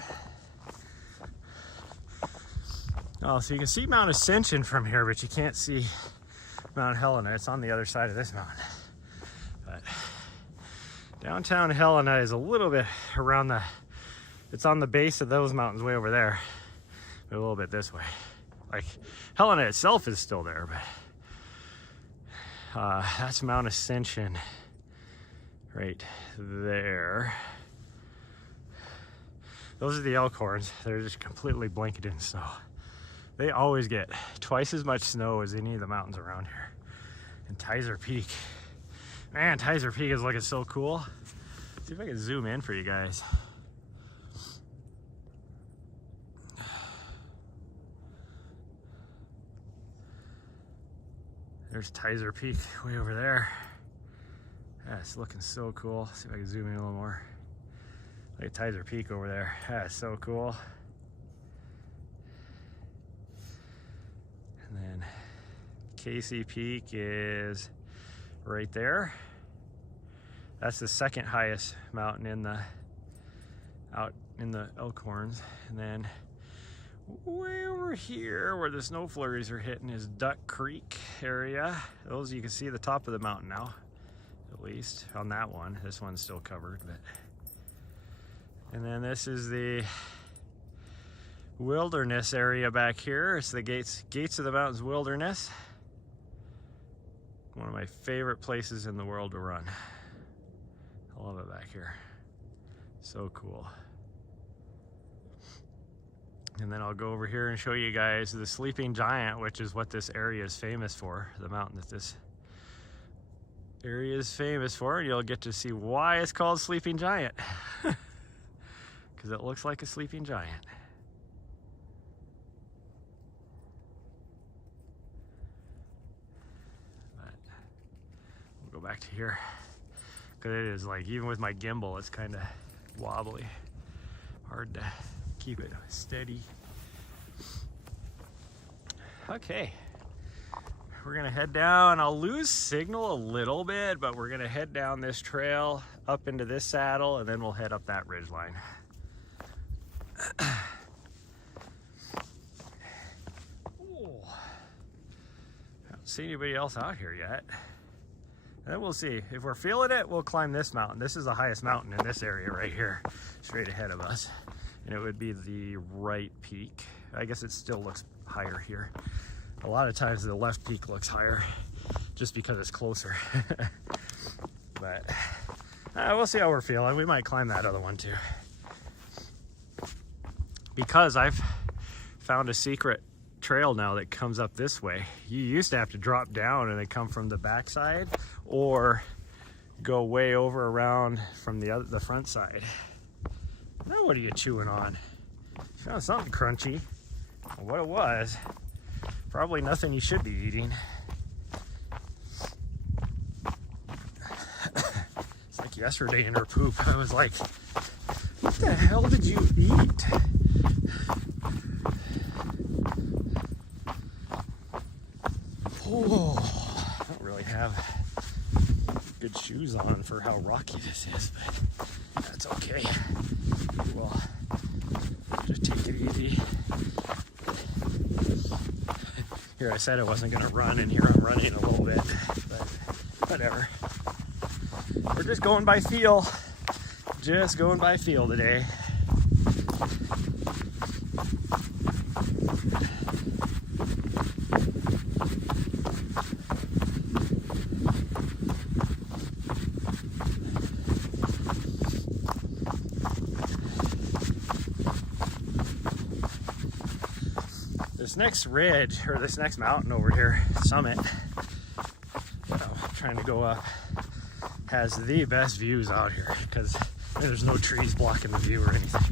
Oh, so you can see Mount Ascension from here, but you can't see Mount Helena. It's on the other side of this mountain. But downtown Helena is a little bit around it's on the base of those mountains way over there. A little bit this way. Like Helena itself is still there, but that's Mount Ascension right there. Those are the Elkhorns. They're just completely blanketed in snow. They always get twice as much snow as any of the mountains around here. And Tizer Peak, man, Tizer Peak is looking so cool. See if I can zoom in for you guys. There's Tizer Peak way over there. That's looking so cool. See if I can zoom in a little more. Look at Tizer Peak over there. That's so cool. And then Casey Peak is right there. That's the second highest mountain out in the Elkhorns. And then way over here where the snow flurries are hitting is Duck Creek area. Those, you can see the top of the mountain now, at least on that one. This one's still covered, but. And then this is the wilderness area back here. It's the gates of the mountains wilderness. One of my favorite places in the world to run. I love it back here. So cool. And then I'll go over here and show you guys the Sleeping Giant, which is what this area is famous for, the mountain that this area is famous for, and you'll get to see why it's called Sleeping Giant. Because it looks like a sleeping giant. But we'll go back to here, because it is like, even with my gimbal, it's kind of wobbly. Hard to keep it steady. Okay, we're gonna head down. I'll lose signal a little bit, but we're gonna head down this trail up into this saddle, and then we'll head up that ridge line. Oh, I don't see anybody else out here yet. And then we'll see. If we're feeling it, we'll climb this mountain. This is the highest mountain in this area right here, straight ahead of us. And it would be the right peak. I guess it still looks higher here. A lot of times the left peak looks higher just because it's closer. But we'll see how we're feeling. We might climb that other one too. because I've found a secret trail now that comes up this way. You used to have to drop down and they come from the backside or go way over around from the front side. Now what are you chewing on? Found something crunchy. What it was, probably nothing you should be eating. It's like yesterday in her poop. I was like, what the hell did you eat? Oh, I don't really have good shoes on for how rocky this is, but that's okay. We'll just take it easy. Here I said I wasn't gonna run, and here I'm running a little bit, but whatever. We're just going by feel. Just going by feel today. This next ridge, or this next mountain over here, summit, I'm trying to go up, has the best views out here because there's no trees blocking the view or anything.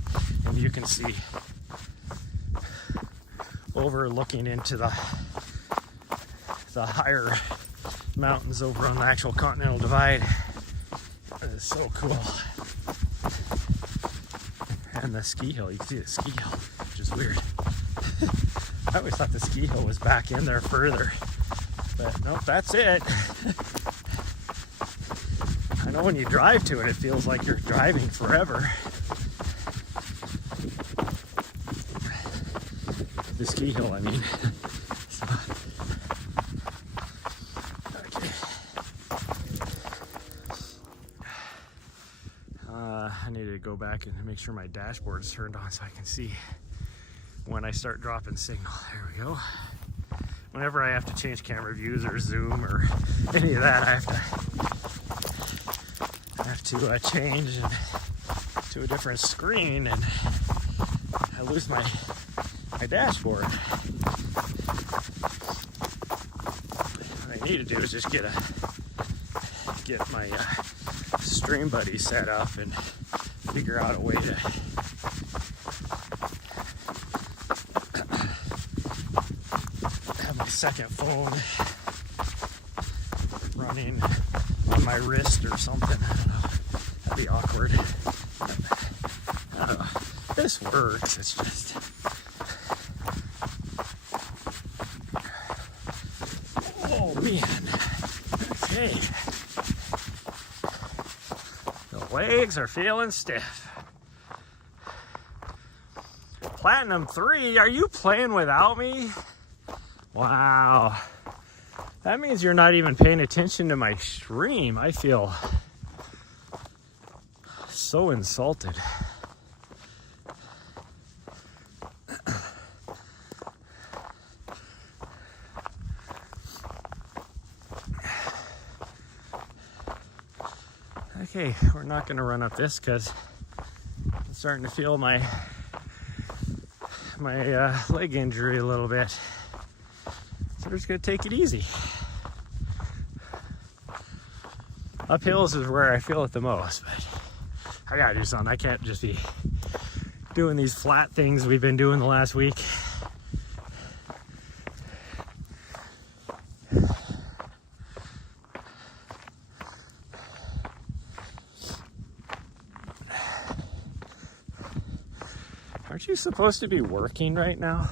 And you can see overlooking into the higher mountains over on the actual Continental Divide. It is so cool. And the ski hill, you can see the ski hill, which is weird. I always thought the ski hill was back in there further, but nope, that's it. I know when you drive to it, it feels like you're driving forever. The ski hill, I mean. So, okay. I need to go back and make sure my dashboard is turned on so I can see when I start dropping signal. There we go. Whenever I have to change camera views or zoom or any of that, I have to change to a different screen, and I lose my dashboard. What I need to do is just get my Stream Buddy set up and figure out a way to second phone running on my wrist or something. I don't know. That'd be awkward. I don't know. This works. It's just. Oh man. Okay. The legs are feeling stiff. Platinum 3, are you playing without me? Wow, that means you're not even paying attention to my stream. I feel so insulted. Okay, we're not gonna run up this because I'm starting to feel my leg injury a little bit. So we're just gonna take it easy. Uphills is where I feel it the most, but I gotta do something. I can't just be doing these flat things we've been doing the last week. Aren't you supposed to be working right now?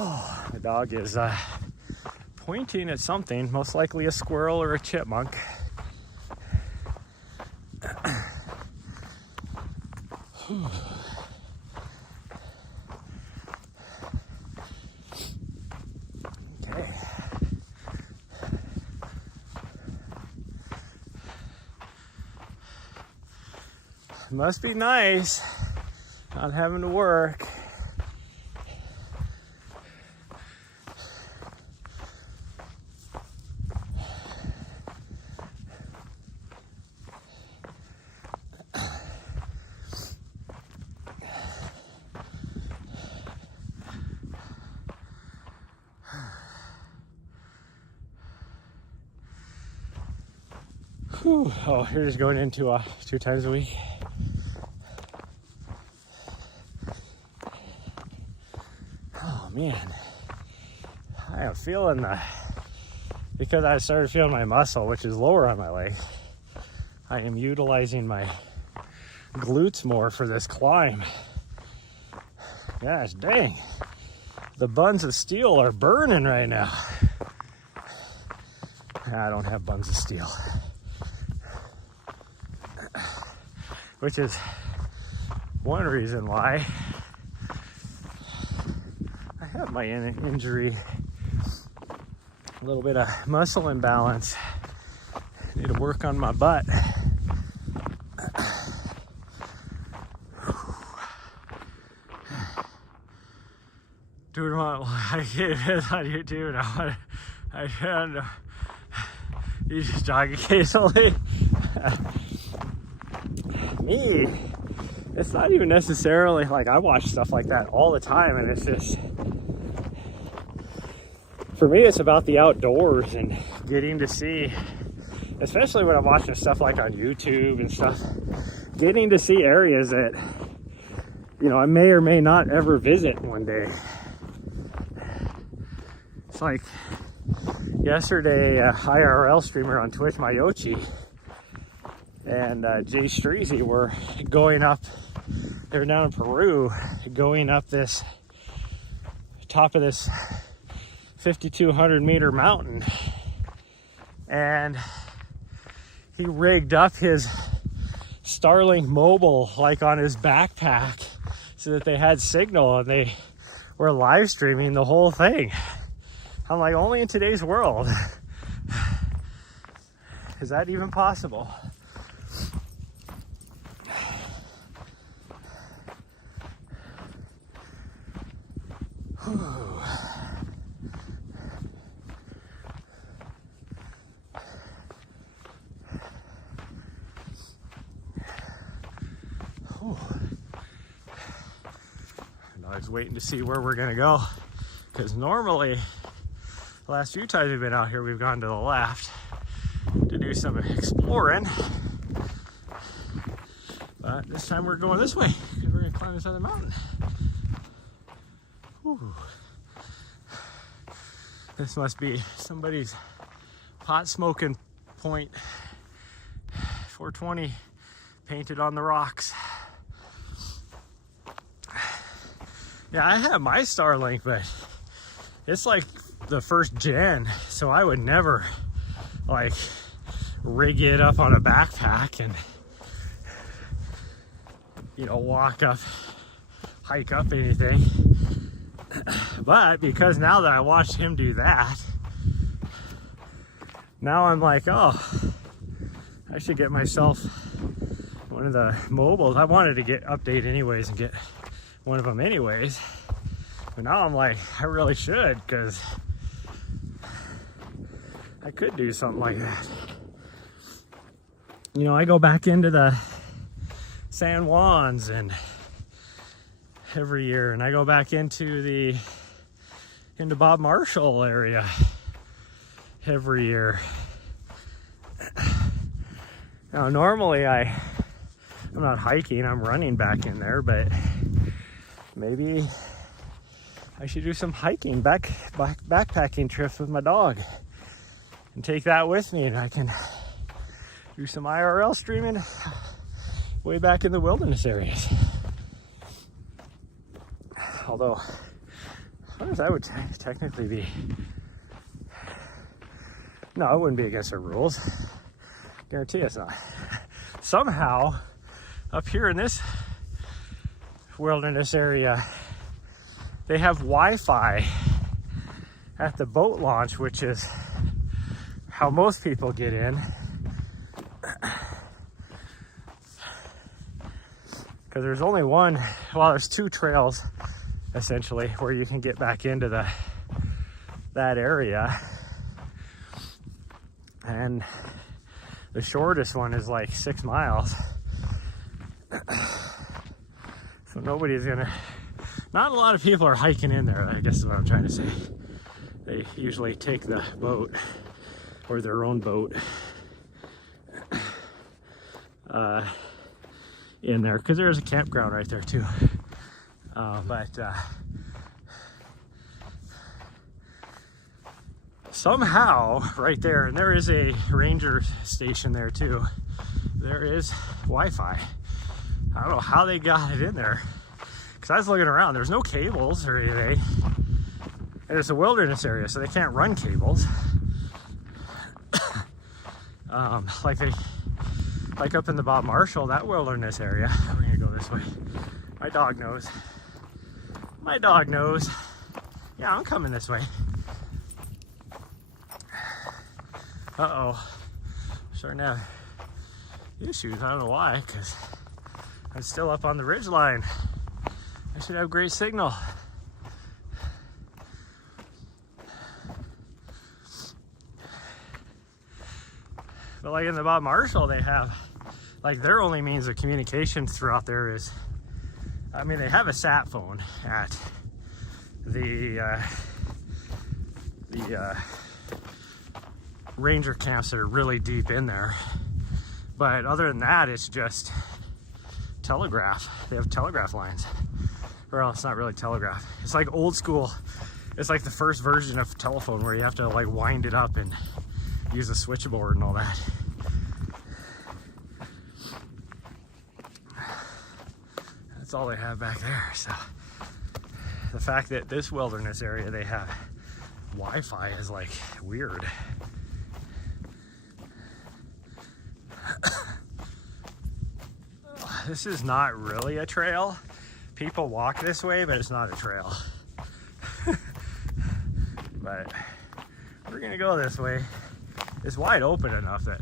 Oh, the dog is pointing at something, most likely a squirrel or a chipmunk. Okay. Must be nice. not having to work. Whew. Oh, you're just going into 2 times a week. Oh man, I am feeling because I started feeling my muscle, which is lower on my leg. I am utilizing my glutes more for this climb. Gosh dang, the buns of steel are burning right now. I don't have buns of steel, which is one reason why I have my injury. A little bit of muscle imbalance. Need to work on my butt. Doing what I get on YouTube now. I don't know. You just jog occasionally. Me, it's not even necessarily like I watch stuff like that all the time, and it's just, for me, it's about the outdoors and getting to see, especially when I'm watching stuff like on YouTube and stuff, getting to see areas that, you know, I may or may not ever visit one day. It's like yesterday, IRL streamer on Twitch, Mayochi, and Jay Streezy were going up, they were down in Peru, going up this top of this 5,200 meter mountain, and he rigged up his Starlink mobile like on his backpack so that they had signal, and they were live streaming the whole thing. I'm like, only in today's world is that even possible? I was waiting to see where we're gonna go, because normally the last few times we've been out here, we've gone to the left to do some exploring, but this time we're going this way because we're gonna climb this other mountain. Whew. This must be somebody's pot smoking point 420 painted on the rocks. Yeah, I have my Starlink, but it's like the first gen, so I would never like rig it up on a backpack and, you know, walk up, hike up anything. But because now that I watched him do that, now I'm like, oh, I should get myself one of the mobiles. I wanted to get update anyways and get one of them anyways, but now I'm like, I really should, because I could do something like that. You know, I go back into the San Juans and every year, and I go back into Bob Marshall area every year. Now normally I'm not hiking, I'm running back in there, but maybe I should do some hiking, backpacking trips with my dog and take that with me, and I can do some IRL streaming way back in the wilderness areas. Although, I wonder if that would technically be, no, it wouldn't be against the rules. Guarantee it's not. Somehow, up here in this wilderness area, they have Wi-Fi at the boat launch, which is how most people get in. because there's only one, well, there's two trails essentially where you can get back into that area, and the shortest one is like 6 miles. So nobody's gonna, not a lot of people are hiking in there, I guess is what I'm trying to say. They usually take the boat or their own boat in there, because there's a campground right there too. But somehow right there, and there is a ranger station there too, there is Wi-Fi. I don't know how they got it in there, because I was looking around, there's no cables or anything, and it's a wilderness area, so they can't run cables. Like up in the Bob Marshall, that wilderness area. We're gonna go this way. My dog knows. My dog knows. Yeah, I'm coming this way. Uh-oh. Starting to have issues. I don't know why, because I'm still up on the ridge line. I should have great signal. But like in the Bob Marshall, they have, like, their only means of communication throughout there is, I mean, they have a sat phone at the ranger camps that are really deep in there. But other than that, it's just telegraph. They have telegraph lines. Well, it's not really telegraph. It's like old school. It's like the first version of telephone where you have to like wind it up and use a switchboard and all that. That's all they have back there. So the fact that this wilderness area they have Wi-Fi is like weird. This is not really a trail. People walk this way, but it's not a trail. But we're gonna go this way. It's wide open enough that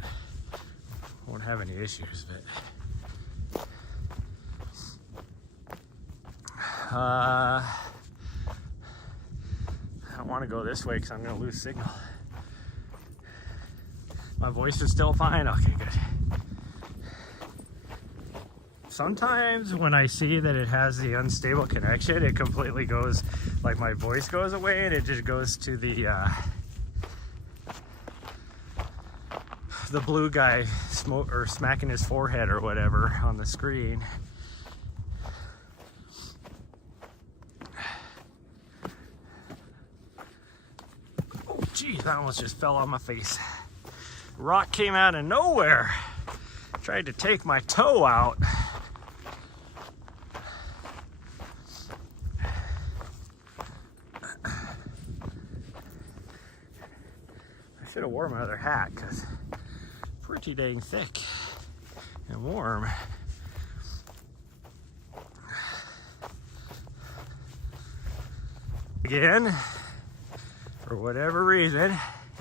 won't have any issues, but I don't want to go this way because I'm gonna lose signal. My voice is still fine. Okay, good. Sometimes when I see that it has the unstable connection, it completely goes, like my voice goes away and it just goes to the blue guy smacking his forehead or whatever on the screen. Oh geez, that almost just fell on my face. Rock came out of nowhere. Tried to take my toe out. I should have worn my other hat because it's pretty dang thick and warm. Again, for whatever reason,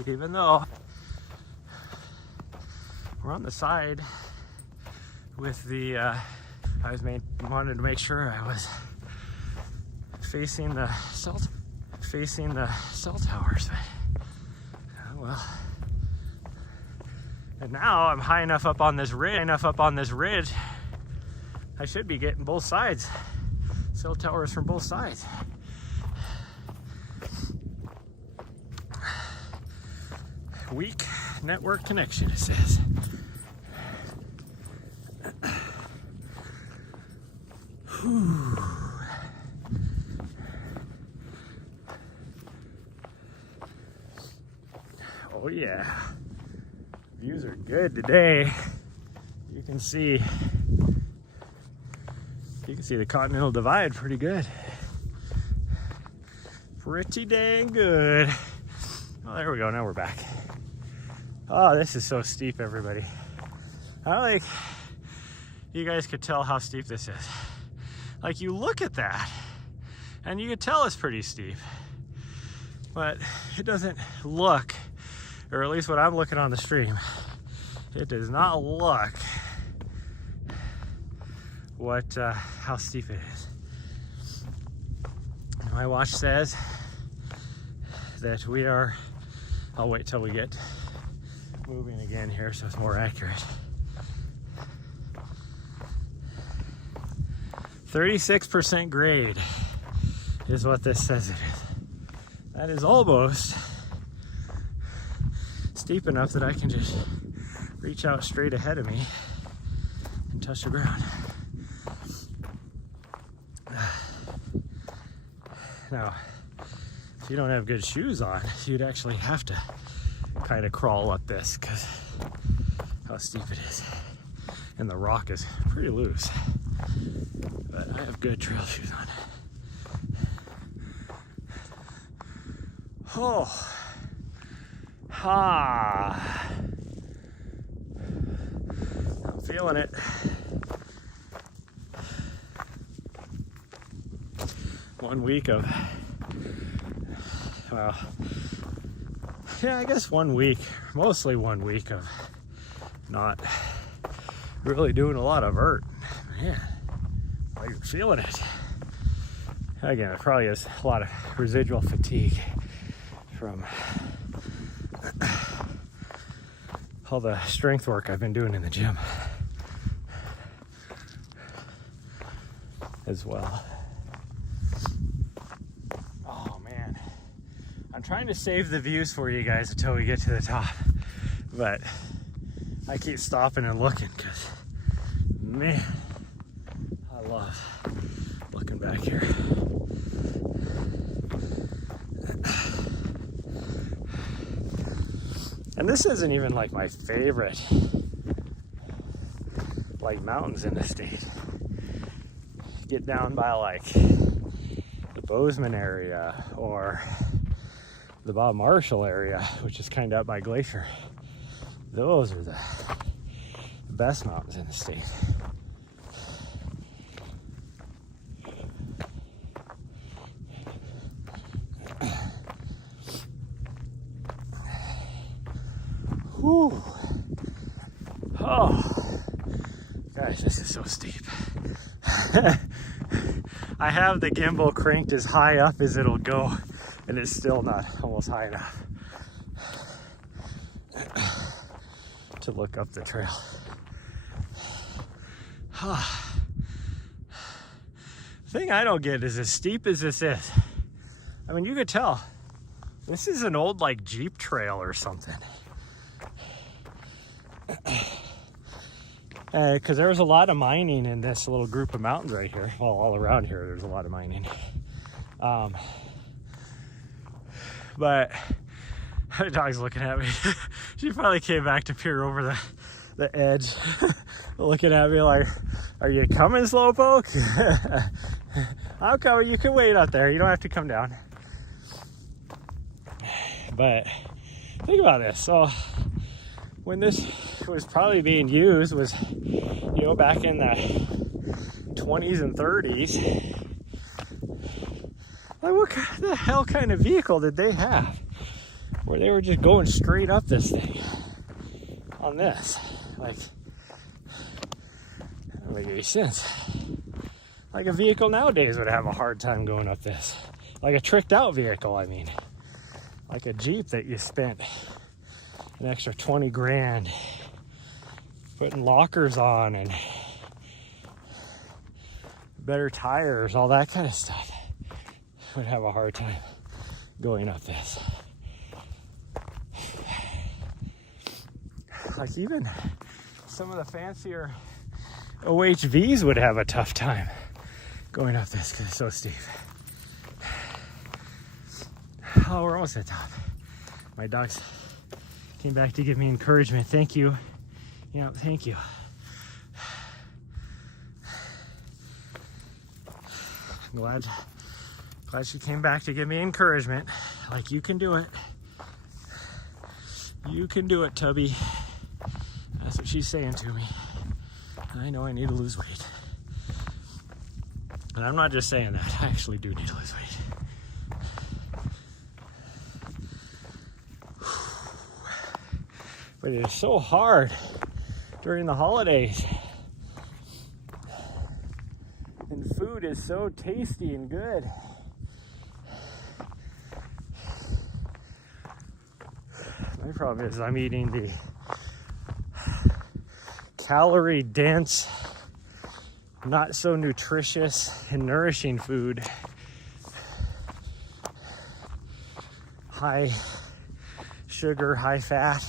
even though we're on the side with the, wanted to make sure I was facing the cell towers. Oh well. And now I'm high enough up on this ridge, I should be getting both sides. Cell towers from both sides. Weak network connection, it says. Whew. Oh yeah, views are good today. You can see the Continental Divide pretty good. Pretty dang good. Oh, there we go, now we're back. Oh, this is so steep, everybody. I don't think you guys could tell how steep this is. Like, you look at that and you could tell it's pretty steep, but it doesn't look, or at least what I'm looking on the stream, it does not look how steep it is. My watch says that we are, I'll wait till we get moving again here so it's more accurate. 36% grade is what this says it is. That is almost steep enough that I can just reach out straight ahead of me and touch the ground. Now, if you don't have good shoes on, you'd actually have to kind of crawl up this because how steep it is. And the rock is pretty loose. But I have good trail shoes on. Oh. Ha. I'm feeling it. One week of, well, yeah, I guess 1 week, mostly 1 week of not really doing a lot of vert. Man, I'm feeling it. Again, it probably is a lot of residual fatigue from all the strength work I've been doing in the gym as well. Oh man, I'm trying to save the views for you guys until we get to the top, but I keep stopping and looking because, man, I love looking back here. And this isn't even like my favorite like mountains in the state. Get down by like the Bozeman area or the Bob Marshall area, which is kind of up by Glacier. Those are the best mountains in the state. Whew. Oh, guys, this is so steep. I have the gimbal cranked as high up as it'll go, and it's still not almost high enough to look up the trail. The thing I don't get is, as steep as this is, I mean, you could tell this is an old like Jeep trail or something. Because there was a lot of mining in this little group of mountains right here. Well, all around here there's a lot of mining. But the dog's looking at me. She probably came back to peer over the edge, looking at me like, "Are you coming, Slowpoke?" I'm coming. You can wait out there. You don't have to come down. But think about this. So when this was probably being used was, you know, back in the 20s and 30s. Like, what the hell kind of vehicle did they have where they were just going straight up this thing on this? Like, that doesn't make any sense. Like, a vehicle nowadays would have a hard time going up this. Like a tricked out vehicle, I mean. Like a Jeep that you spent an extra 20 grand putting lockers on and better tires, all that kind of stuff, would have a hard time going up this. Like, even some of the fancier OHVs would have a tough time going up this because it's so steep. Oh, we're almost at the top. My dogs came back to give me encouragement. Thank you. Yeah, thank you. I'm glad she came back to give me encouragement. Like, you can do it. You can do it, Tubby. That's what she's saying to me. I know I need to lose weight. And I'm not just saying that. I actually do need to lose weight. But it is so hard during the holidays. is so tasty and good. My problem is I'm eating the calorie dense, not so nutritious and nourishing food. High sugar, high fat.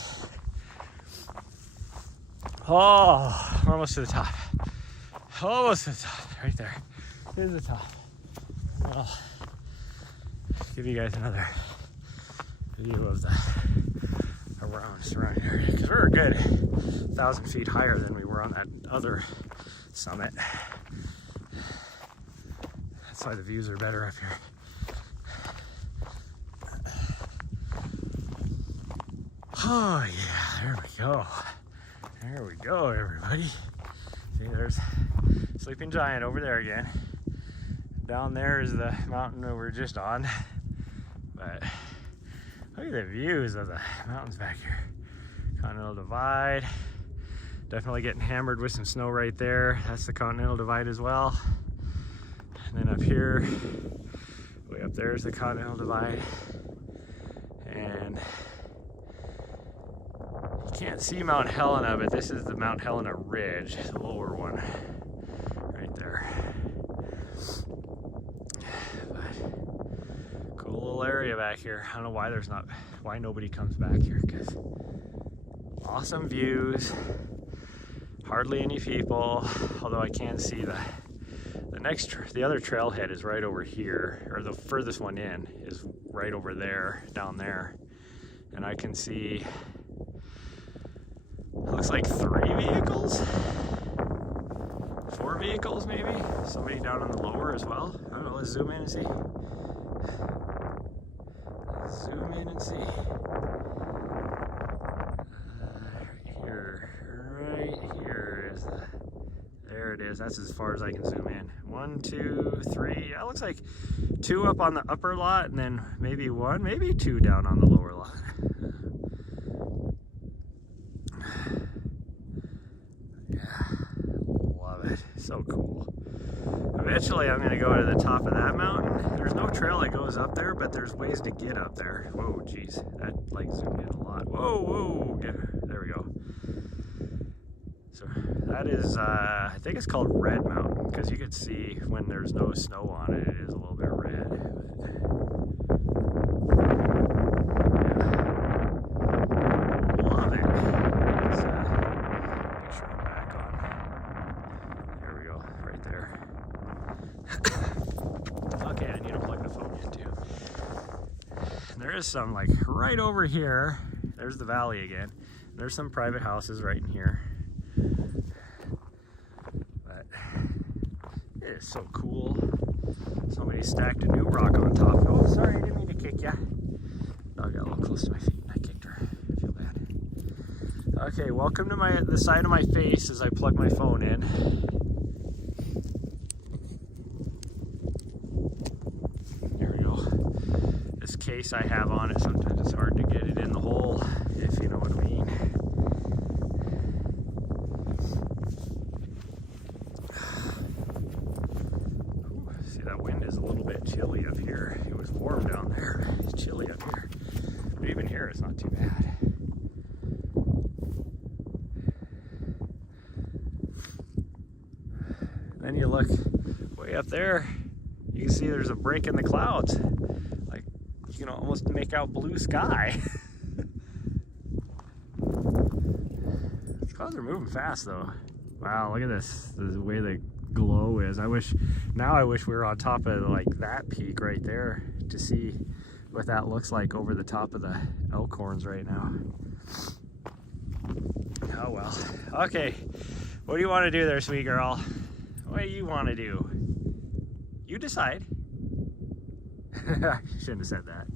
Oh, we're almost to the top. Almost to the top, right there. Here's the top. Well, give you guys another view of the surrounding area, because we're a good 1,000 feet higher than we were on that other summit. That's why the views are better up here. Oh yeah, there we go. There we go, everybody. See, there's Sleeping Giant over there again. Down there is the mountain that we're just on. But look at the views of the mountains back here. Continental Divide. Definitely getting hammered with some snow right there. That's the Continental Divide as well. And then up here, way up there is the Continental Divide. And you can't see Mount Helena, but this is the Mount Helena Ridge, the lower one, right there. But cool little area back here. I don't know why nobody comes back here, because awesome views, hardly any people, although I can see the other trailhead is right over here, or the furthest one in is right over there, down there, and I can see, looks like 3 vehicles, 4 vehicles maybe, somebody down on the lower as well. I don't know, let's zoom in and see. Zoom in and see. Right here is there it is. That's as far as I can zoom in. 1, 2, 3. That looks like 2 up on the upper lot, and then maybe 1, maybe 2 down on the lower lot. Yeah, love it. So cool. Eventually I'm gonna go to the top of that mountain. There's no trail that goes up there, but there's ways to get up there. Whoa, geez, that like zoomed in a lot. Whoa, whoa, there we go. So that is, I think it's called Red Mountain, because you could see when there's no snow on it, it is a little bit red. Yeah. Love it. Let's make sure I'm back on. There we go, right there. Okay, I need to plug the phone in too. And there is some, like, right over here. There's the valley again. There's some private houses right in here. But it is so cool. Somebody stacked a new rock on top. Oh, sorry, I didn't mean to kick ya. Dog got a little close to my feet and I kicked her. I feel bad. Okay, welcome to the side of my face as I plug my phone in. There we go. This case I have on it, sometimes it's hard to get it in the hole, if you know what I mean. See, that wind is a little bit chilly up here. It was warm down there. It's chilly up here. But even here, it's not too bad. Then you look way up there, you can see there's a break in the clouds. Like, you can almost make out blue sky. These clouds are moving fast though. Wow, look at this, the way the glow is. I wish we were on top of like that peak right there to see what that looks like over the top of the Elkhorns right now. Oh well. Okay, what do you want to do there, sweet girl? What do you want to do? You decide. I shouldn't have said that.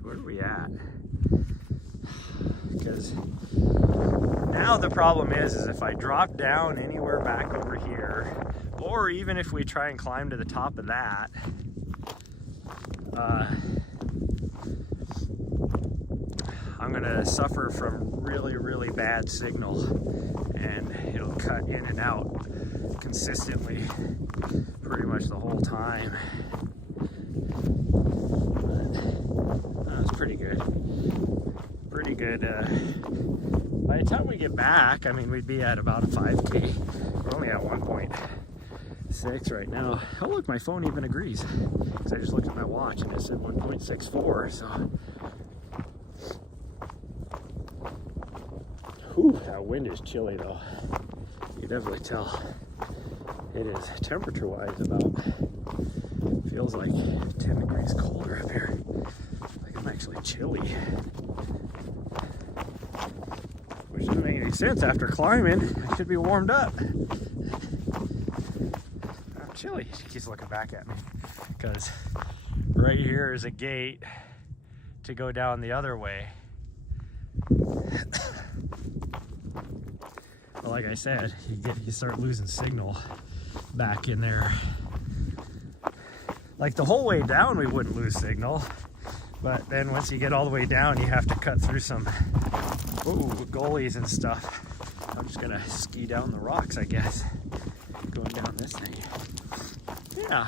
Where are we at? Because now the problem is if I drop down anywhere back over here, or even if we try and climb to the top of that, I'm gonna suffer from really, really bad signal, and it'll cut in and out consistently pretty much the whole time. But that was pretty good. Pretty good. By the time we get back, I mean, we'd be at about a 5K. We're only at 1.6 right now. Oh look, my phone even agrees. Because I just looked at my watch and it said 1.64, so. Whew, that wind is chilly though. You can definitely tell. It is temperature-wise about, feels like 10 degrees colder up here. Like I'm actually chilly. Which doesn't make any sense after climbing. I should be warmed up. I'm chilly. She keeps looking back at me because right here is a gate to go down the other way. But like I said, you start losing signal back in there. Like the whole way down we wouldn't lose signal, but then once you get all the way down you have to cut through some gullies and stuff. I'm just gonna ski down the rocks, I guess, going down this thing. Yeah,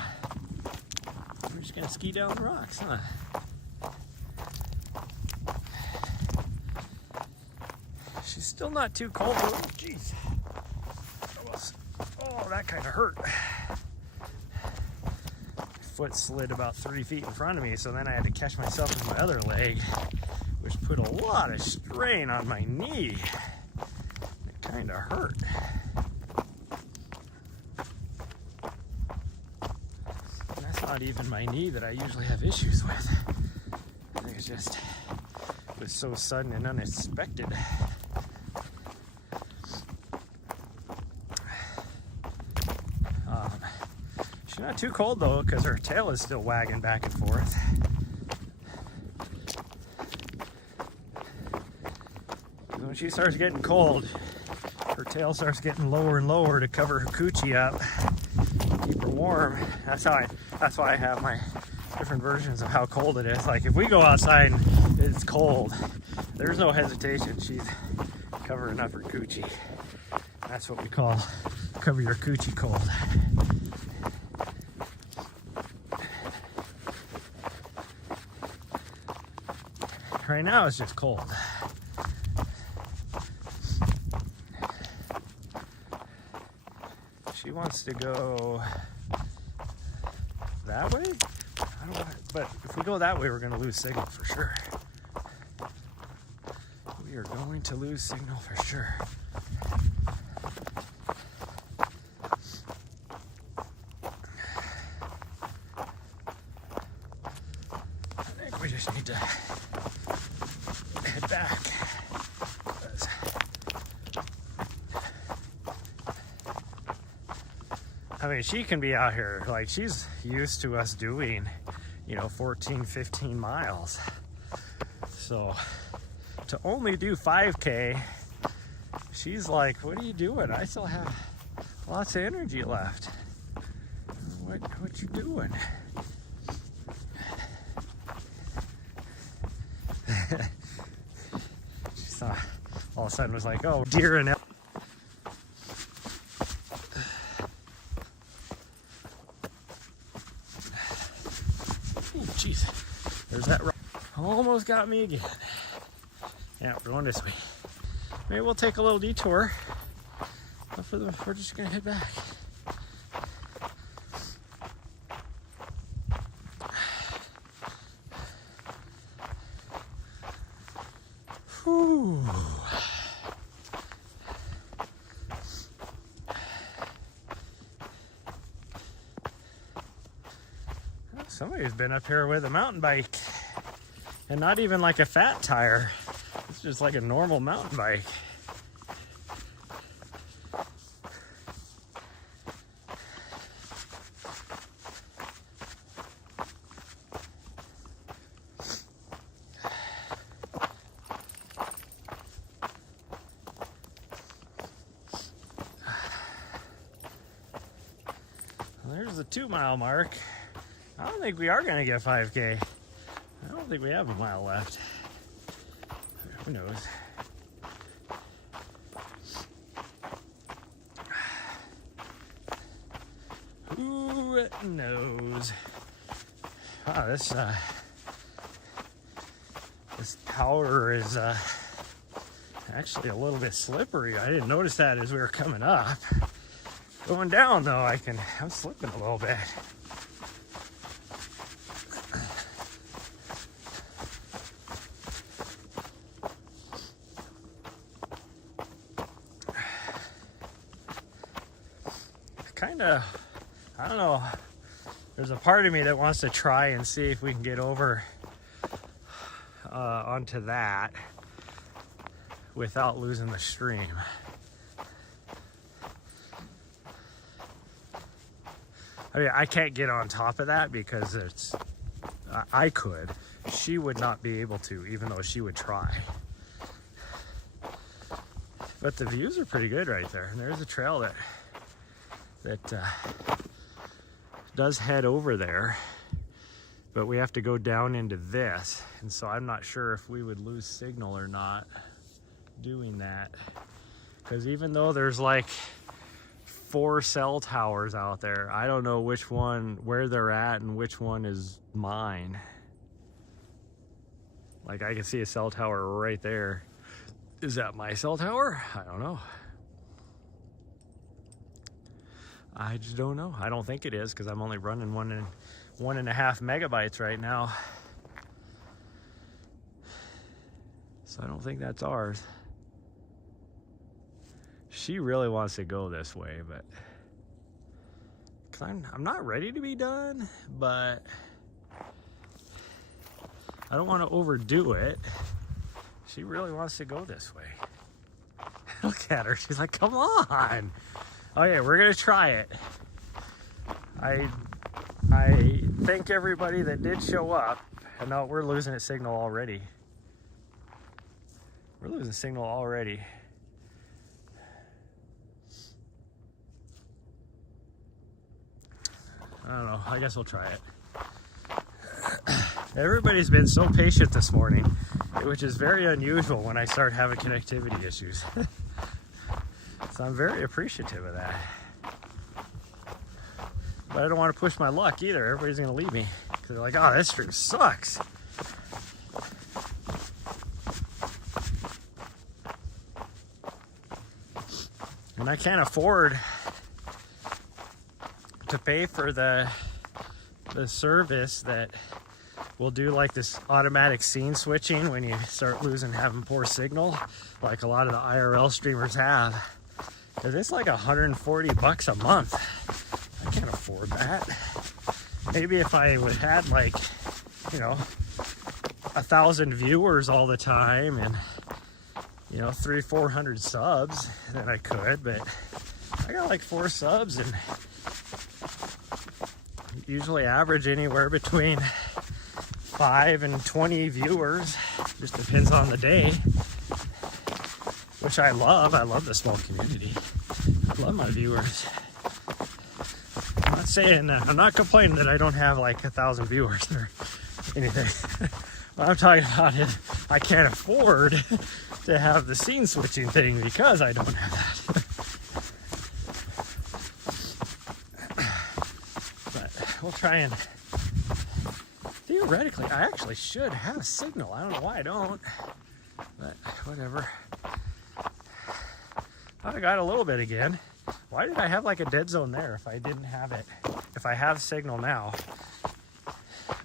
we're just gonna ski down the rocks, huh? She's still not too cold. Oh, jeez. Oh, that kind of hurt. My foot slid about 3 feet in front of me, so then I had to catch myself with my other leg, which put a lot of strain on my knee. It kind of hurt. And that's not even my knee that I usually have issues with. I think it was so sudden and unexpected. She's not too cold though, because her tail is still wagging back and forth. When she starts getting cold, her tail starts getting lower and lower to cover her coochie up, keep her warm. That's why I have my different versions of how cold it is. Like if we go outside and it's cold, there's no hesitation. She's covering up her coochie. That's what we call cover your coochie cold. Right now it's just cold. She wants to go that way? I don't know, but if we go that way, we're going to lose signal for sure. We are going to lose signal for sure. I think we just need to head back. I mean, she can be out here, like she's used to us doing, 14, 15 miles. So to only do 5K, she's like, what are you doing? I still have lots of energy left. What you doing? She saw, all of a sudden was like, oh, deer and elk. Jeez, there's that rock. Almost got me again. Yeah, we're going this way. Maybe we'll take a little detour. We're just gonna head back. Whew. Somebody's been up here with a mountain bike, and not even like a fat tire. It's just like a normal mountain bike. There's the 2 mile mark. I don't think we are going to get 5K. I don't think we have a mile left. Who knows? Who Who knows? Wow, this powder is actually a little bit slippery. I didn't notice that as we were coming up. Going down though, I'm slipping a little bit. I don't know, there's a part of me that wants to try and see if we can get over onto that without losing the stream. I mean, I can't get on top of that because I could. She would not be able to, even though she would try. But the views are pretty good right there. And there's a trail that does head over there, but we have to go down into this, and so I'm not sure if we would lose signal or not doing that, because even though there's like 4 cell towers out there, I don't know which one, where they're at, and which one is mine. Like, I can see a cell tower right there. Is that my cell tower? I don't know. I just don't know. I don't think it is, because I'm only running 1.5 megabytes right now. So I don't think that's ours. She really wants to go this way, but I'm not ready to be done, but I don't want to overdo it. She really wants to go this way. Look at her. She's like, come on. Oh yeah, we're gonna try it. I thank everybody that did show up. And no, we're losing a signal already. We're losing signal already. I don't know. I guess we'll try it. Everybody's been so patient this morning, which is very unusual when I start having connectivity issues. So I'm very appreciative of that. But I don't want to push my luck either. Everybody's going to leave me because they're like, oh, this stream sucks. And I can't afford to pay for the service that will do like this automatic scene switching when you start having poor signal, like a lot of the IRL streamers have. Because it's like $140 a month. I can't afford that. Maybe if I would had like, 1,000 viewers all the time and 300-400 subs, then I could, but I got like 4 subs and usually average anywhere between 5 and 20 viewers. Just depends on the day, which I love. I love the small community. I love my viewers. I'm not complaining that I don't have like 1,000 viewers or anything. What I'm talking about is I can't afford to have the scene switching thing because I don't have that. But we'll try and theoretically, I actually should have signal. I don't know why I don't, but whatever. I got a little bit again. Why did I have like a dead zone there if I didn't have it? If I have signal now,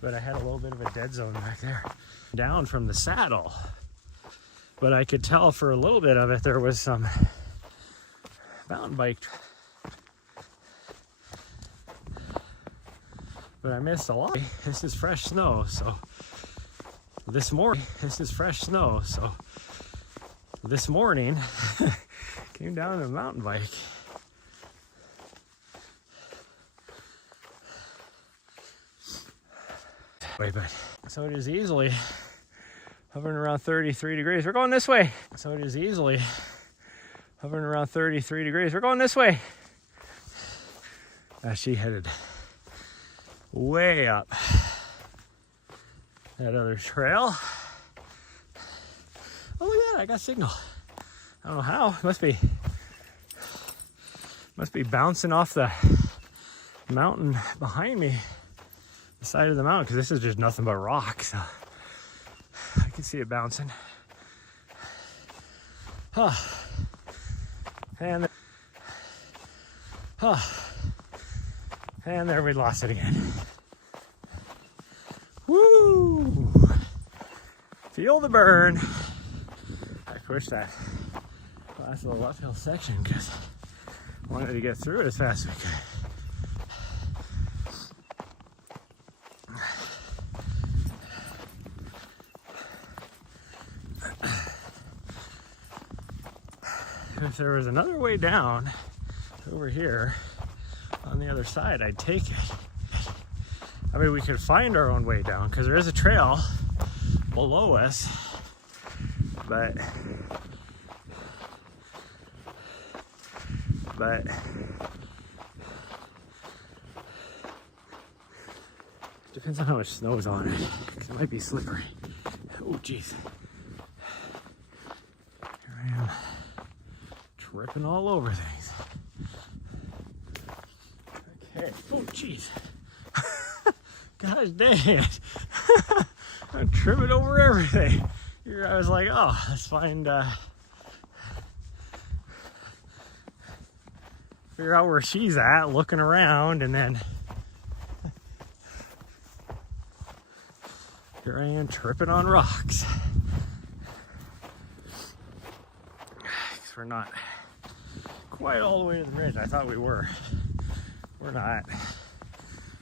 but I had a little bit of a dead zone back there. Down from the saddle, but I could tell for a little bit of it there was some mountain bike. But I missed a lot. This is fresh snow, so this morning came down on a mountain bike. So it is easily hovering around 33 degrees. We're going this way. So it is easily hovering around 33 degrees. We're going this way. She headed way up that other trail. Oh, look at that. I got signal. I don't know how. Must be bouncing off the mountain behind me, the side of the mountain, because this is just nothing but rock, so I can see it bouncing. And there we lost it again. Woo! Feel the burn. I pushed that last little uphill section because I wanted to get through it as fast as we could. If there was another way down over here on the other side, I'd take it. I mean, we could find our own way down because there is a trail below us, but depends on how much snow's on it, because it might be slippery. Oh geez, here I am tripping all over things. Okay, oh geez. Gosh dang it. I'm tripping over everything. Here I was like, oh, let's find, figure out where she's at, looking around, and then here I am tripping on rocks. Because we're not quite all the way to the ridge. I thought we were. We're not.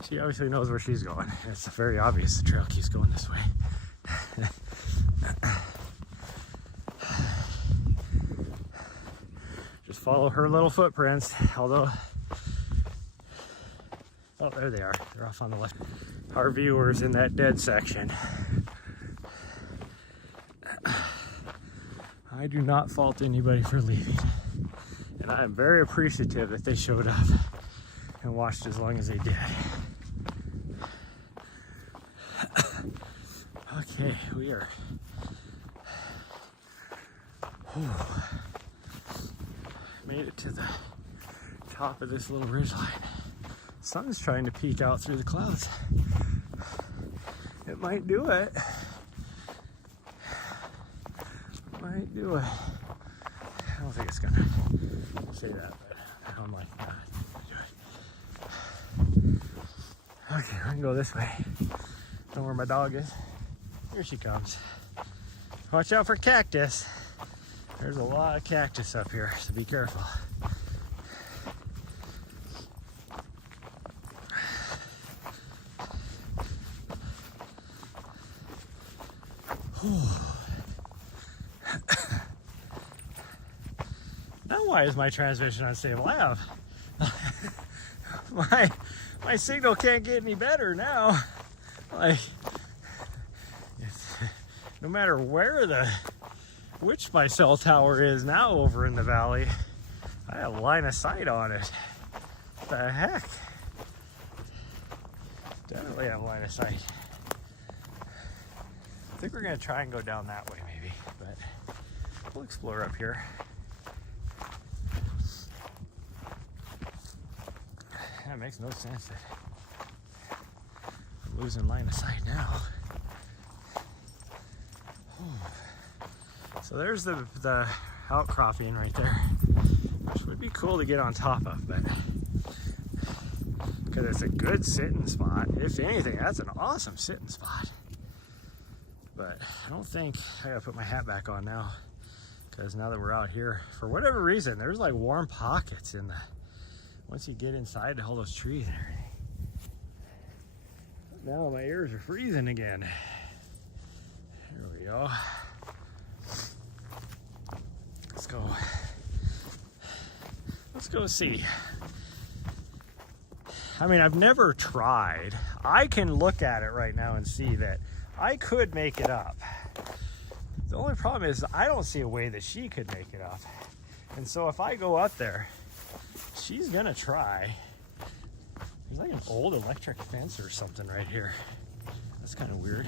She obviously knows where she's going. It's very obvious the trail keeps going this way. Just follow her little footprints, although, oh, there they are. They're off on the left. Our viewers in that dead section. I do not fault anybody for leaving. And I am very appreciative that they showed up and watched as long as they did. Okay, we are made it to the top of this little ridgeline. Sun's trying to peek out through the clouds. It might do it. Might do it. I don't think it's gonna say that, but I'm like, nah, do it. Okay, I can go this way. Know where my dog is. Here she comes. Watch out for cactus. There's a lot of cactus up here, so be careful. Now why is my transmission unstable? I have my signal can't get any better now. Like, no matter which my cell tower is now over in the valley, I have line of sight on it. What the heck? Definitely have line of sight. I think we're gonna try and go down that way maybe, but we'll explore up here. Yeah, it makes no sense that I'm losing line of sight now. So there's the outcropping right there, which would be cool to get on top of, but because it's a good sitting spot. If anything, that's an awesome sitting spot. But I don't think I gotta put my hat back on now, because now that we're out here, for whatever reason, there's like warm pockets in the, once you get inside all those trees and everything. Now my ears are freezing again. Here we go. Let's go see. I mean, I've never tried. I can look at it right now and see that I could make it up. The only problem is I don't see a way that she could make it up. And so if I go up there, she's gonna try. There's like an old electric fence or something right here. That's kind of weird.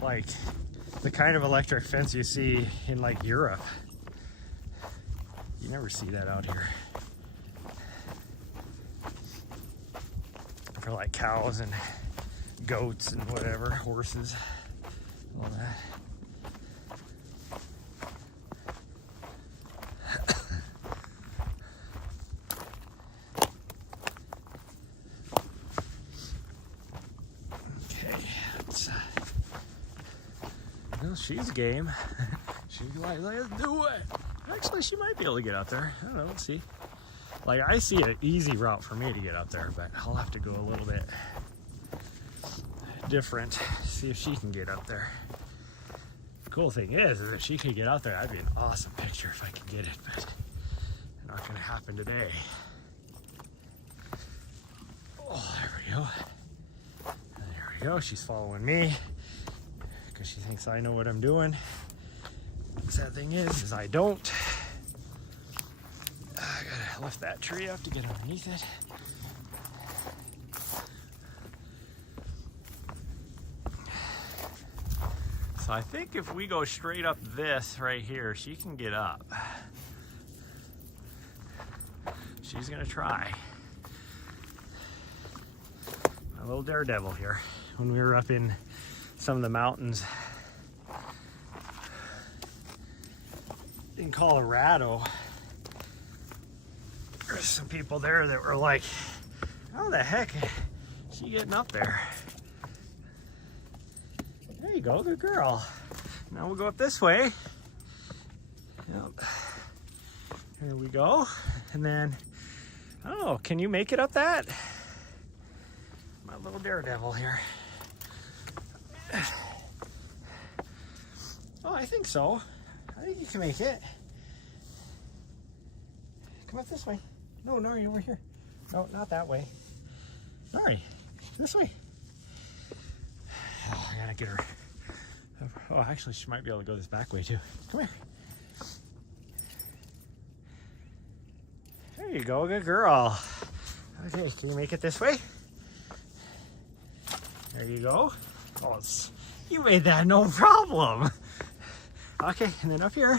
Like the kind of electric fence you see in like Europe. You never see that out here. for like cows and goats and whatever, horses, all that. Well, she's game. She's like, let's do it. Actually, she might be able to get up there. I don't know, let's see. Like, I see an easy route for me to get up there, but I'll have to go a little bit different, see if she can get up there. The cool thing is if she could get out there, that'd be an awesome picture if I could get it, but not gonna happen today. Oh, there we go. There we go, she's following me. She thinks I know what I'm doing. The sad thing is I don't. I gotta lift that tree up to get underneath it. So I think if we go straight up this right here, she can get up. She's gonna try. A little daredevil here. When we were up in some of the mountains in Colorado, there's some people there that were like, how the heck is she getting up there? There you go, good girl. Now we'll go up this way. Yep. Here we go. And then, I don't know, can you make it up that? My little daredevil here. Oh, I think so. I think you can make it. Come up this way. No, Nari, over here. No, not that way. Nari, this way. Oh, I gotta get her. Oh, actually, she might be able to go this back way too. Come here. There you go, good girl. Okay, can you make it this way? There you go. Oh, you made that no problem. Okay, and then up here.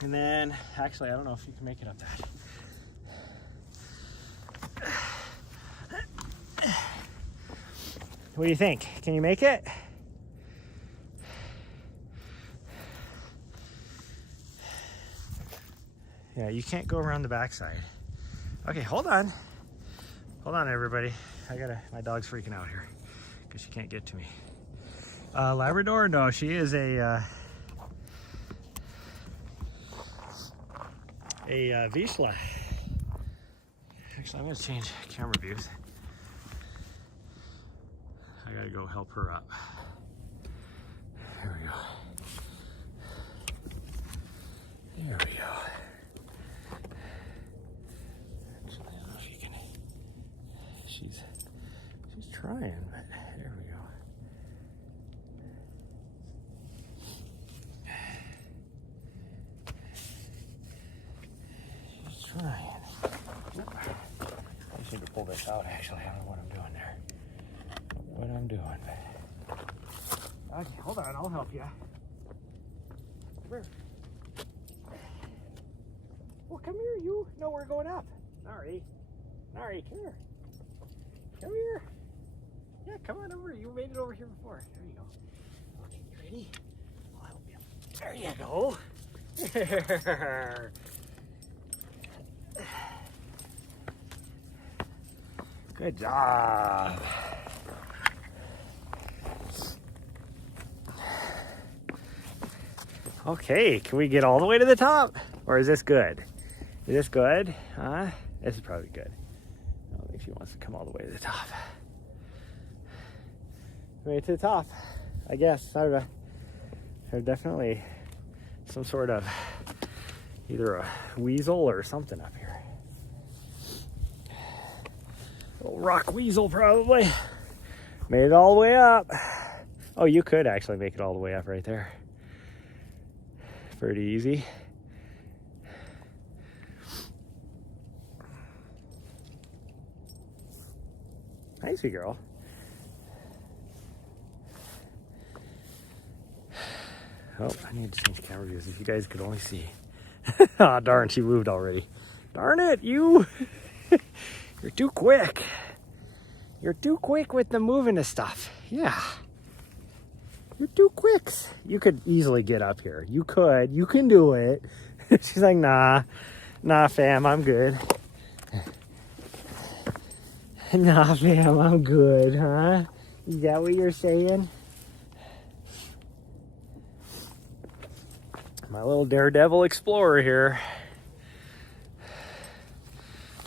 And then, actually, I don't know if you can make it up that. What do you think? Can you make it? Yeah, you can't go around the backside. Okay, hold on. Hold on, everybody. My dog's freaking out here because she can't get to me. Labrador? No, she is a Vizsla. Actually, I'm gonna change camera views. I gotta go help her up. Here we go. There we go. Actually, I don't know if you can. She's trying, but there we go. She's trying. I just need to pull this out, actually. I don't know what I'm doing there. What I'm doing. Okay, hold on, I'll help you. Come here. Well, come here, you. No, we're going up. Nari, come here. Come here. Yeah, come on over. You made it over here before. There you go. Okay, you ready? I'll help you. There you go. There. Good job. Okay, can we get all the way to the top? Or is this good? Is this good? This is probably good. I don't think she wants to come all the way to the top. Way to the top, I guess. There's definitely some sort of either a weasel or something up here. Little rock weasel, probably. Made it all the way up. Oh, you could actually make it all the way up right there. Pretty easy. Nice, girl. Oh, I need to change camera views if you guys could only see. Ah, darn, she moved already. Darn it, you! You're too quick. You're too quick with the moving of stuff. Yeah. You're too quick. You could easily get up here. You could. You can do it. She's like, nah. Nah, fam, I'm good. Nah, fam, I'm good, huh? Is that what you're saying? My little daredevil explorer here.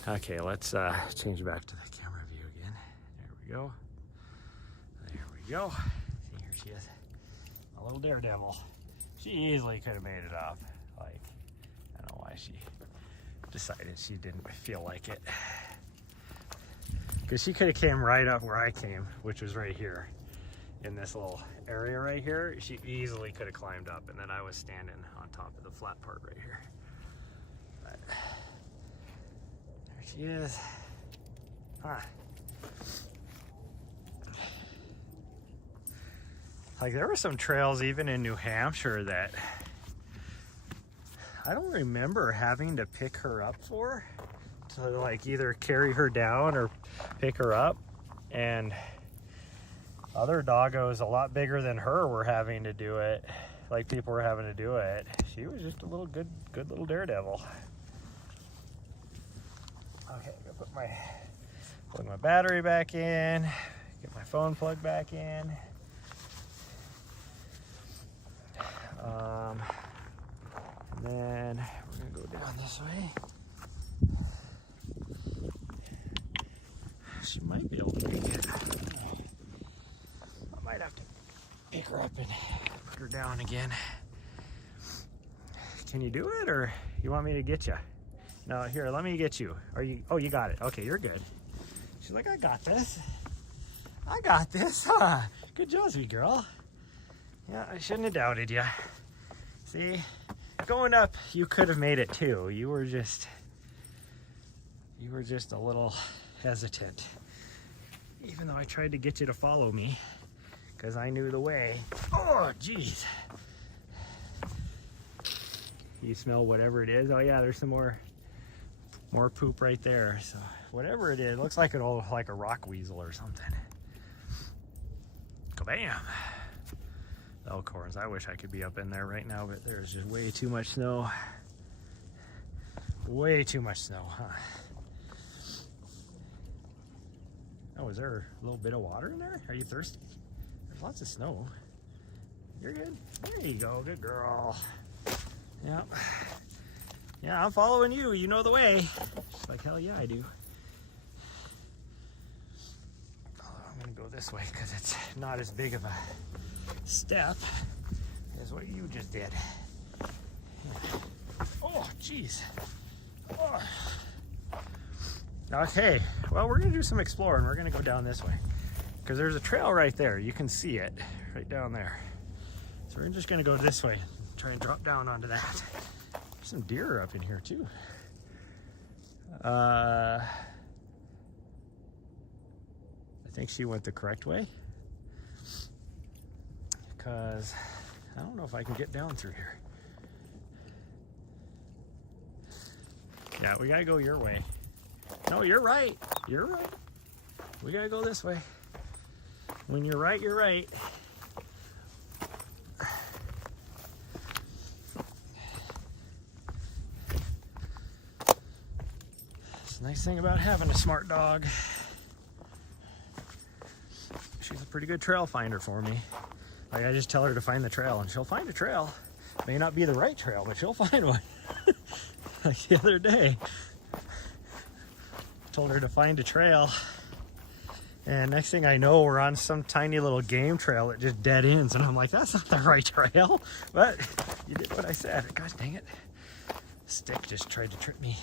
Okay, let's change back to the camera view again. There we go. There we go. See, here she is. My little daredevil. She easily could have made it up. Like, I don't know why she decided she didn't feel like it. Because she could have came right up where I came, which was right here. In this little area right here, she easily could have climbed up, and then I was standing on top of the flat part right here. But there she is. Huh. Like, there were some trails even in New Hampshire that I don't remember having to pick her up for, to like either carry her down or pick her up, and other doggos a lot bigger than her were having to do it. Like, people were having to do it. She was just a little good little daredevil. Okay, I'm gonna plug my battery back in, get my phone plugged back in. And then we're gonna go down this way. She might be able to make it. I might have to pick her up and put her down again. Can you do it, or you want me to get you? No, here, let me get you. Are you? Oh, you got it. Okay, you're good. She's like, I got this. I got this. Huh? Good job, sweet girl. Yeah, I shouldn't have doubted you. See, going up, you could have made it too. You were just a little hesitant. Even though I tried to get you to follow me, because I knew the way. Oh, geez. You smell whatever it is? Oh yeah, there's some more poop right there. So whatever it is, it looks like like a rock weasel or something. Kabam! The Elkhorns. I wish I could be up in there right now, but there's just way too much snow. Way too much snow, huh? Oh, is there a little bit of water in there? Are you thirsty? There's lots of snow. You're good. There you go. Good girl. Yep. Yeah, I'm following you. You know the way. She's like, hell yeah, I do. Oh, I'm going to go this way because it's not as big of a step as what you just did. Oh, jeez. Oh. Okay, well, we're gonna do some exploring. We're gonna go down this way because there's a trail right there. You can see it right down there. So we're just gonna go this way, try and drop down onto that. There's some deer up in here too. I think she went the correct way because I don't know if I can get down through here. Yeah, we gotta go your way. No, you're right. You're right. We gotta go this way. When you're right, you're right. It's a nice thing about having a smart dog. She's a pretty good trail finder for me. Like, I just tell her to find the trail and she'll find a trail. May not be the right trail, but she'll find one. Like the other day, told her to find a trail, and next thing I know, we're on some tiny little game trail that just dead ends, and I'm like, that's not the right trail. But you did what I said. God dang it. Stick just tried to trip me.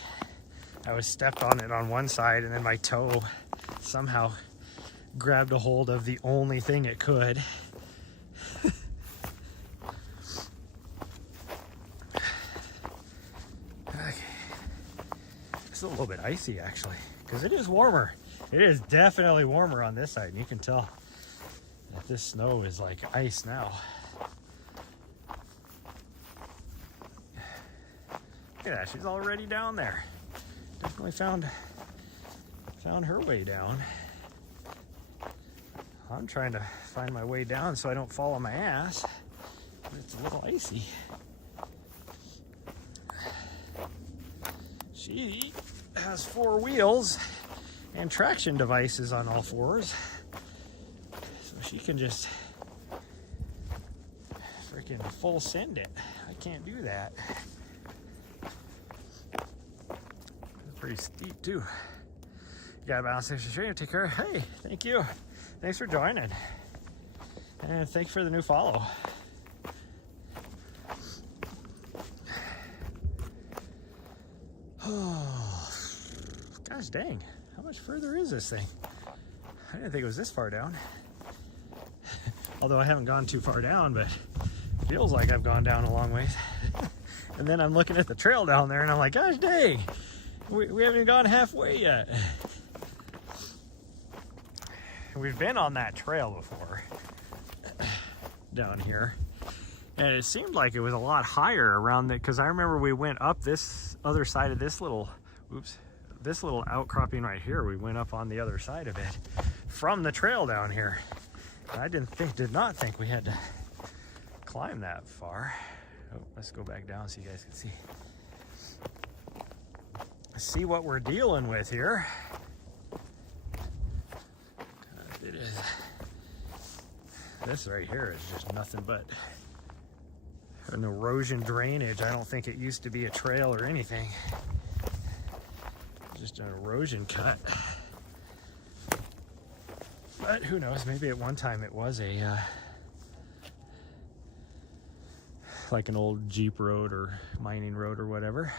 I was stepped on it on one side, and then my toe somehow grabbed a hold of the only thing it could. It's a little bit icy actually, because it is warmer. It is definitely warmer on this side, and you can tell that this snow is like ice now. Look at that, she's already down there. Definitely found her way down. I'm trying to find my way down so I don't fall on my ass. It's a little icy. She has 4 wheels and traction devices on all 4s. So she can just freaking full send it. I can't do that. It's pretty steep too. You got a balance station trainer, take care. Hey, thank you. Thanks for joining. And thanks for the new follow. Oh, gosh dang. How much further is this thing? I didn't think it was this far down. Although I haven't gone too far down, but it feels like I've gone down a long ways. And then I'm looking at the trail down there and I'm like, gosh dang, we haven't even gone halfway yet. We've been on that trail before down here, and it seemed like it was a lot higher around it, because I remember we went up this other side of this little, this little outcropping right here. We went up on the other side of it from the trail down here. I did not think we had to climb that far. Oh, let's go back down so you guys can see what we're dealing with here. It is. This right here is just nothing but an erosion drainage. I don't think it used to be a trail or anything. Just an erosion cut. But who knows? Maybe at one time it was a like an old Jeep road or mining road or whatever.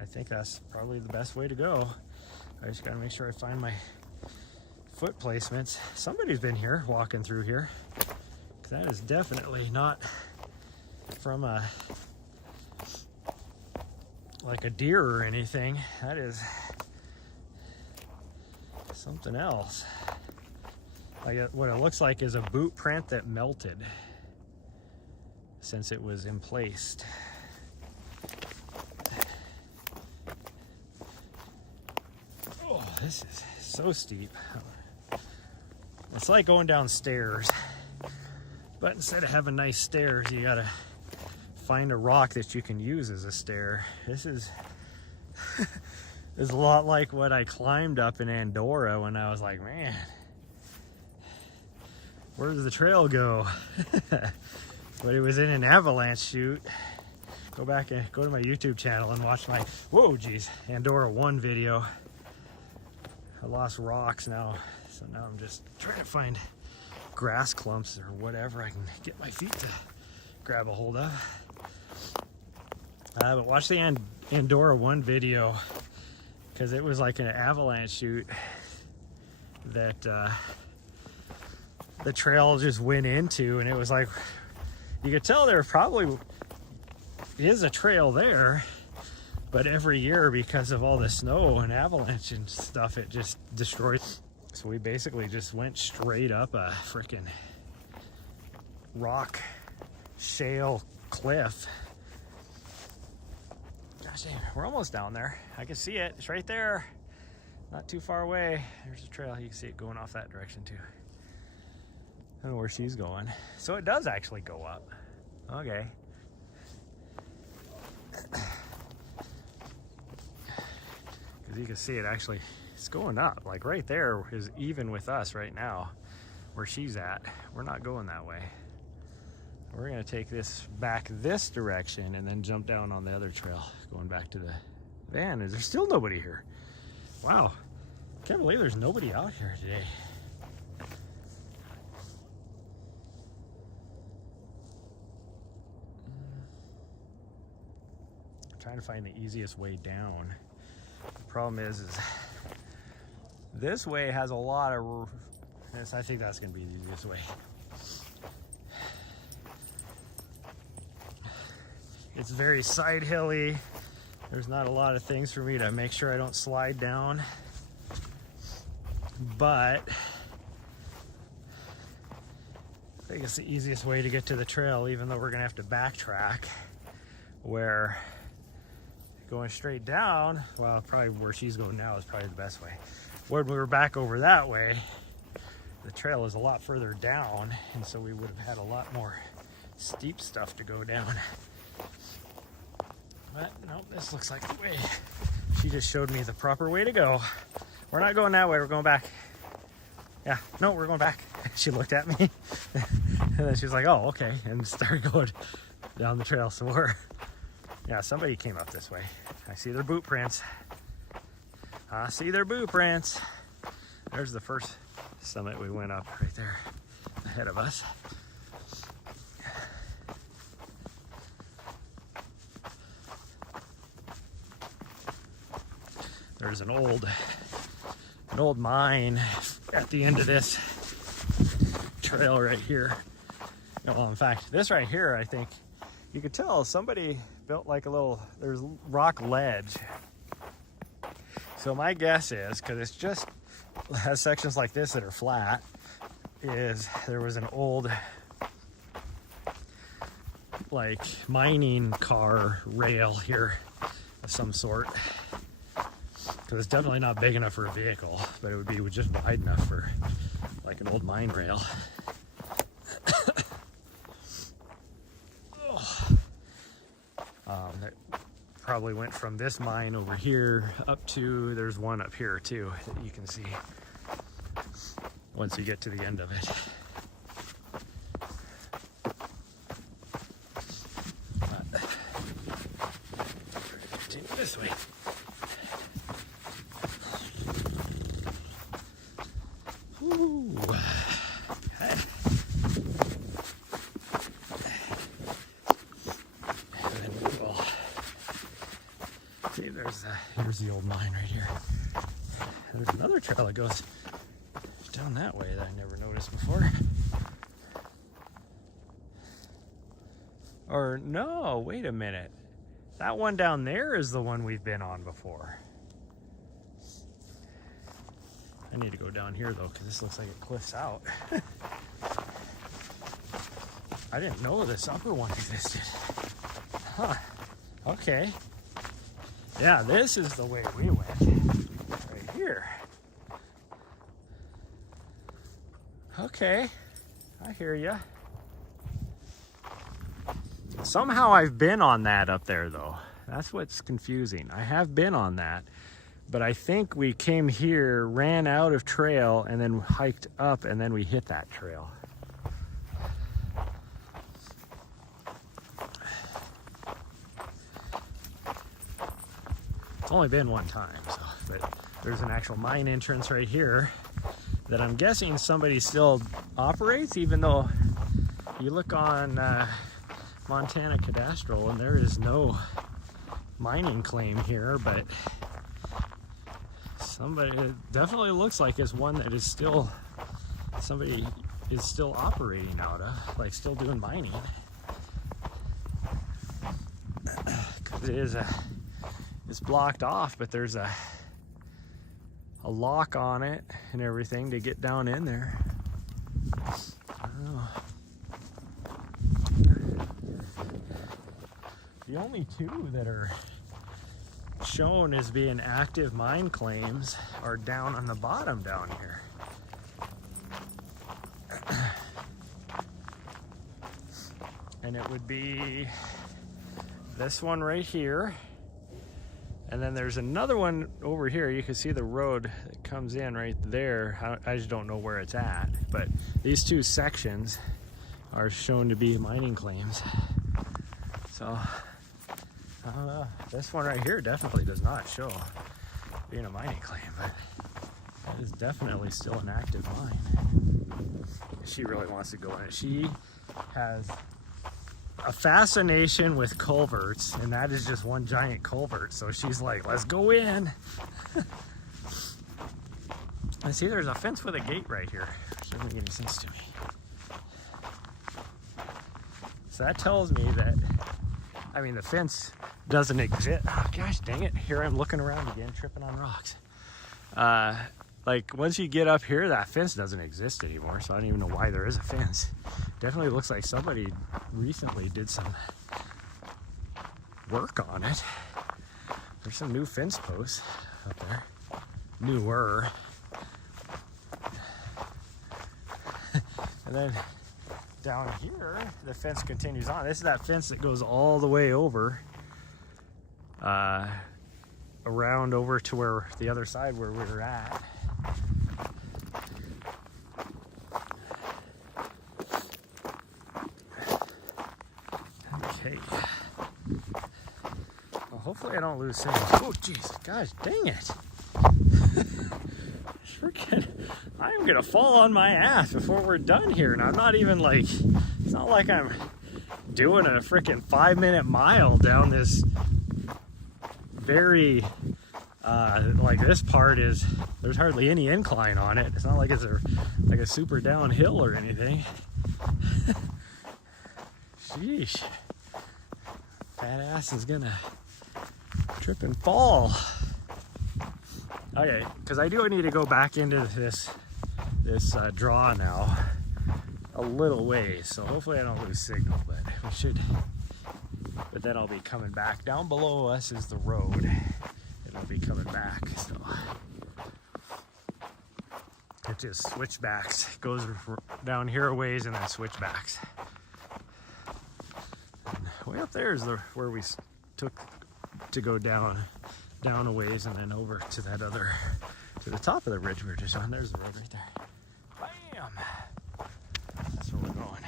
I think that's probably the best way to go. I just gotta make sure I find my foot placements. Somebody's been here, walking through here. That is definitely not from like a deer or anything. That is something else. Like what it looks like is a boot print that melted since it was emplaced. Oh, this is so steep. It's like going down stairs, but instead of having nice stairs, you gotta find a rock that you can use as a stair. This is a lot like what I climbed up in Andorra when I was like, man, where does the trail go? But it was in an avalanche chute. Go back and go to my YouTube channel and watch my, whoa geez, Andorra 1 video. I lost rocks now, so now I'm just trying to find grass clumps or whatever I can get my feet to grab a hold of. But watch the Andorra 1 video, because it was like an avalanche chute that the trail just went into, and it was like, you could tell there probably is a trail there, but every year, because of all the snow and avalanche and stuff, it just destroyed. So we basically just went straight up a freaking rock shale cliff. Gosh dang, we're almost down there. I can see it. It's right there. Not too far away. There's a trail. You can see it going off that direction too. I don't know where she's going. So it does actually go up. Okay. Because you can see it actually, it's going up. Like right there is even with us right now, where she's at. We're not going that way. We're gonna take this back this direction and then jump down on the other trail, going back to the van. Is there still nobody here? Wow, can't believe there's nobody out here today. I'm trying to find the easiest way down. The problem is this way has a lot of, I think that's gonna be the easiest way. It's very side hilly. There's not a lot of things for me to make sure I don't slide down. But I think it's the easiest way to get to the trail, even though we're gonna have to backtrack, where going straight down, well, probably where she's going now is probably the best way. when we were back over that way, the trail is a lot further down, and so we would have had a lot more steep stuff to go down. But no, this looks like the way. She just showed me the proper way to go. We're not going that way, we're going back. Yeah, no, we're going back. She looked at me, and then she was like, oh, okay, and started going down the trail some more. Yeah, somebody came up this way. I see their boot prints. I see their boot prints. There's the first summit we went up right there ahead of us. There's an old mine at the end of this trail right here. Well, in fact, this right here, I think you could tell somebody built like a little, there's rock ledge. So my guess is, because it's just has sections like this that are flat, is there was an old like mining car rail here of some sort. Because it's definitely not big enough for a vehicle, but it would be just wide enough for like an old mine rail. That probably went from this mine over here up to, there's one up here too that you can see once you get to the end of it. Continue this way. Ooh. Okay. See, here's the old mine right here. There's another trail that goes down that way that I never noticed before. Or no, wait a minute. That one down there is the one we've been on before. I need to go down here though, because this looks like it cliffs out. I didn't know this upper one existed. Huh. Okay. Yeah, this is the way we went. Right here. Okay. I hear ya. Somehow I've been on that up there though. That's what's confusing. I have been on that. But I think we came here, ran out of trail, and then hiked up, and then we hit that trail. It's only been one time, so, but there's an actual mine entrance right here that I'm guessing somebody still operates, even though you look on Montana Cadastral and there is no mining claim here, but somebody, it definitely looks like it's one that is still, somebody is still operating out of, like still doing mining. Because it is it's blocked off, but there's a lock on it and everything to get down in there. I don't know. The only two that are shown as being active mine claims are down on the bottom down here. And it would be this one right here, and then there's another one over here. You can see the road that comes in right there. I just don't know where it's at, but these two sections are shown to be mining claims. So I don't know. This one right here definitely does not show being a mining claim, but it is definitely still an active mine. She really wants to go in it. She has a fascination with culverts, and that is just one giant culvert. So she's like, let's go in. I see there's a fence with a gate right here, which doesn't make any sense to me. So that tells me that, I mean, the fence doesn't exist. Oh, gosh dang it. Here I'm looking around again, tripping on rocks. Like once you get up here, that fence doesn't exist anymore. So I don't even know why there is a fence. Definitely looks like somebody recently did some work on it. There's some new fence posts up there. Newer. And then down here, the fence continues on. This is that fence that goes all the way over, around over to where the other side where we were at. Okay. Well, hopefully I don't lose signal. Oh, jeez, gosh, dang it. Freaking, I am gonna fall on my ass before we're done here. And I'm not even like, it's not like I'm doing a freaking 5-minute mile down this very, like this part is, there's hardly any incline on it. It's not like it's like a super downhill or anything. Sheesh. Fat ass is gonna trip and fall. Okay, because I do need to go back into this draw now a little ways, so hopefully I don't lose signal, but we should. But then I'll be coming back. Down below us is the road, and I'll be coming back. So it just switchbacks, goes down here a ways and then switchbacks. And way up there is where we took to go down a ways and then over to that other, to the top of the ridge we were just on. There's the road right there. Bam! That's where we're going.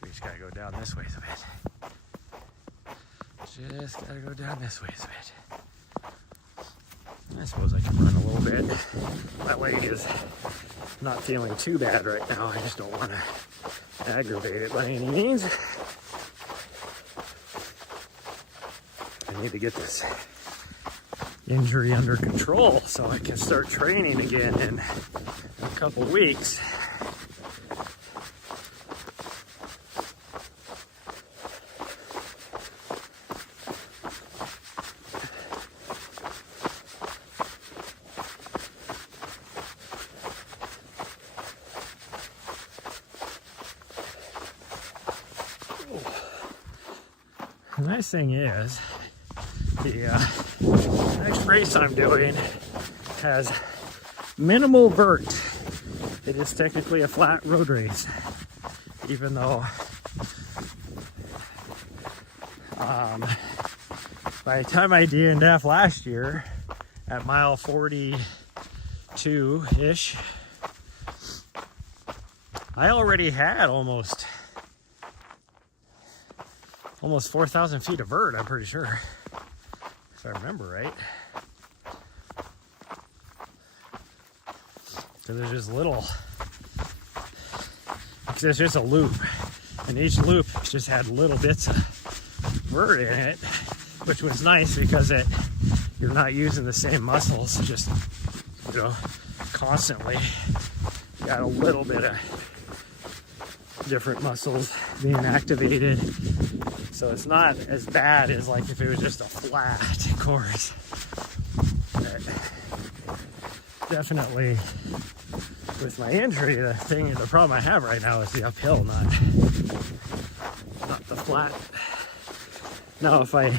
We just gotta go down this ways a bit. Just gotta go down this ways a bit. I suppose I can run a little bit. My leg is not feeling too bad right now. I just don't want to aggravate it by any means. I need to get this injury under control so I can start training again in a couple weeks. The nice thing is, the next race I'm doing has minimal vert. It is technically a flat road race, even though by the time I DNF'd last year at mile 42-ish, I already had almost 4,000 feet of vert, I'm pretty sure. If I remember right. Because there's just there's just a loop. And each loop just had little bits of vert in it, which was nice because you're not using the same muscles, just, constantly. You got a little bit of different muscles being activated. So it's not as bad as like if it was just a flat course. But definitely with my injury, the problem I have right now is the uphill, not the flat. Now if I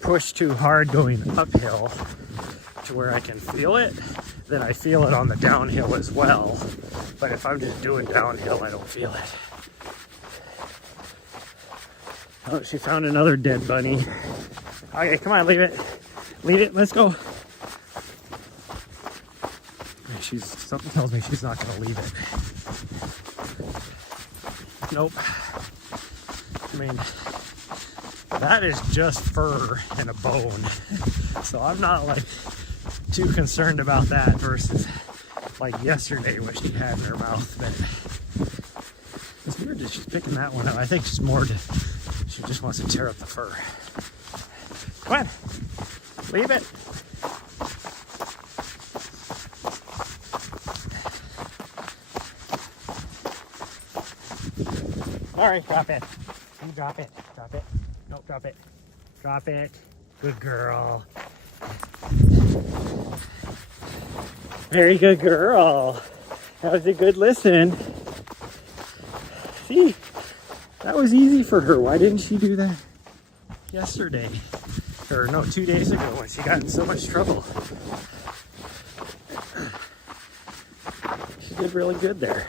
push too hard going uphill to where I can feel it, then I feel it on the downhill as well. But if I'm just doing downhill, I don't feel it. Oh, she found another dead bunny. Okay, come on, leave it. Leave it, let's go. Something tells me she's not gonna leave it. Nope. I mean, that is just fur and a bone. So I'm not like too concerned about that versus like yesterday what she had in her mouth. But it's weird that she's picking that one up. I think she's more she just wants to tear up the fur. Come on, leave it. All right, drop it. You drop it. Drop it. No, drop it. Drop it. Good girl. Very good girl. That was a good listen. See, that was easy for her. Why didn't she do that yesterday? Or no, 2 days ago when she got in so much trouble. She did really good there.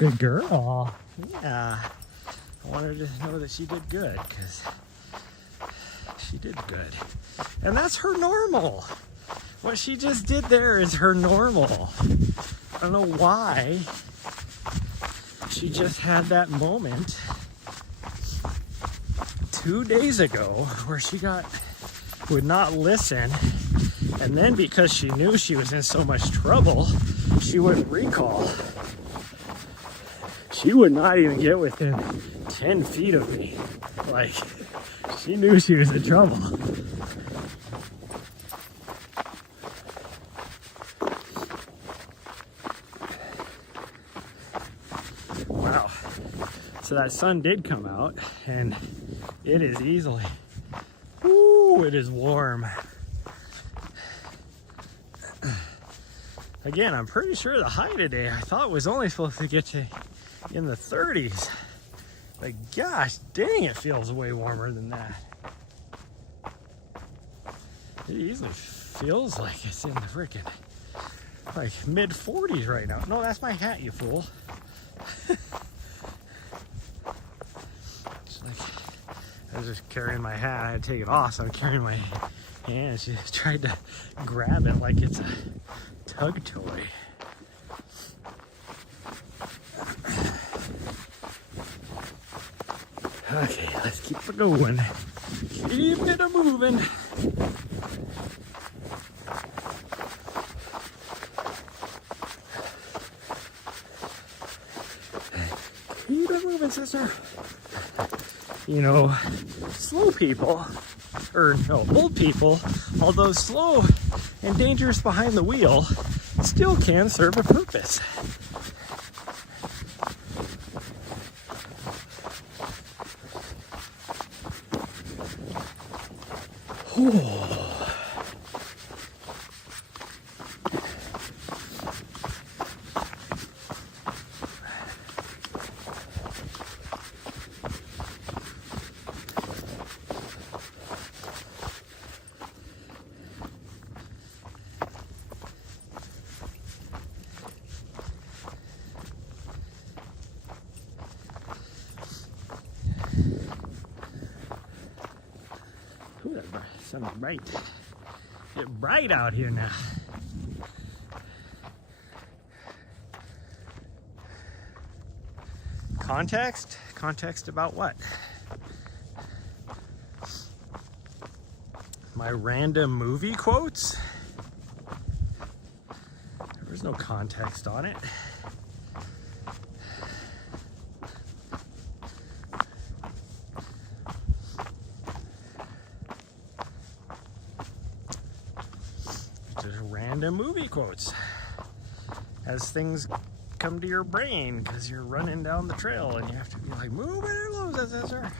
Good girl. Yeah. I wanted to know that she did good, because she did good. And that's her normal. What she just did there is her normal. I don't know why she just had that moment 2 days ago where she would not listen, and then because she knew she was in so much trouble, she wouldn't recall. She would not even get within 10 feet of me. Like, she knew she was in trouble. Wow. So that sun did come out, and it is easily, ooh, it is warm. Again, I'm pretty sure the high today I thought was only supposed to get you in the 30s. But gosh dang, it feels way warmer than that. It easily feels like it's in the freaking like mid 40s right now. No, that's my hat, you fool. It's like I was just carrying my hat. I had to take it off, so I'm carrying my hand. She tried to grab it like it's a tug toy. Okay, let's keep it going. Keep it a-moving. Keep it moving, sister. You know, slow people, or no, old people, although slow and dangerous behind the wheel, still can serve a purpose. Ooh, that sun's bright. It's bright out here now. Context? Context about what? My random movie quotes? There's no context on it. Just random movie quotes as things come to your brain because you're running down the trail and you have to be like, move it along, sir.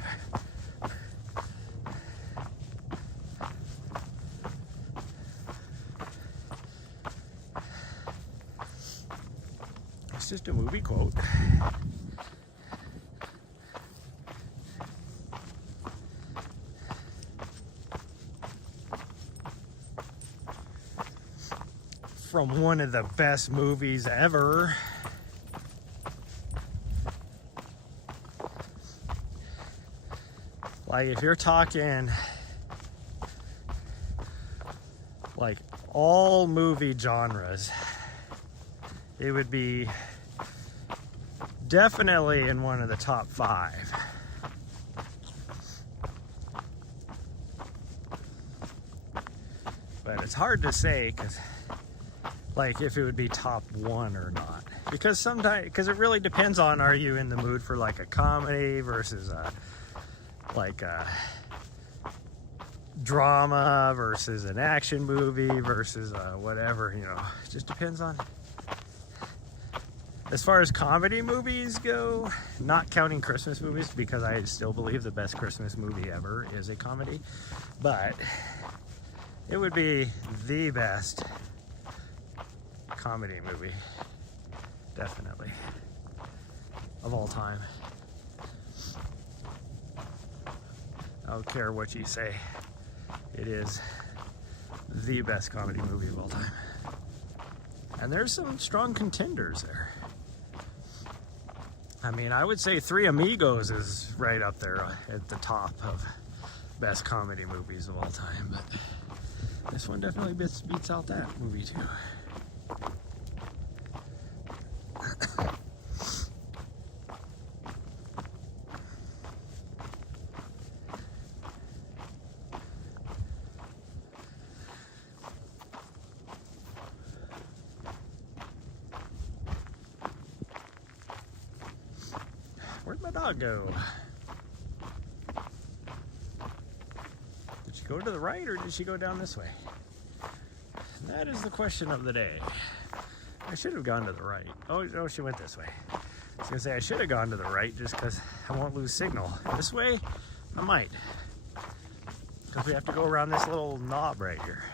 It's just a movie quote. From one of the best movies ever. Like, if you're talking like all movie genres, it would be definitely in one of the top 5. But it's hard to say, because like if it would be top 1 or not, because sometimes it really depends on, are you in the mood for like a comedy versus a drama versus an action movie versus whatever, you know. It just depends on. As far as comedy movies go, not counting Christmas movies, because I still believe the best Christmas movie ever is a comedy, but it would be the best comedy movie, definitely, of all time. I don't care what you say, it is the best comedy movie of all time. And there's some strong contenders there. I mean, I would say Three Amigos is right up there at the top of best comedy movies of all time, but this one definitely beats out that movie too. Where'd my dog go? Did she go to the right or did she go down this way? That is the question of the day. I should have gone to the right. Oh, no, she went this way. I was gonna say I should have gone to the right just because I won't lose signal. This way, I might. Because we have to go around this little knob right here.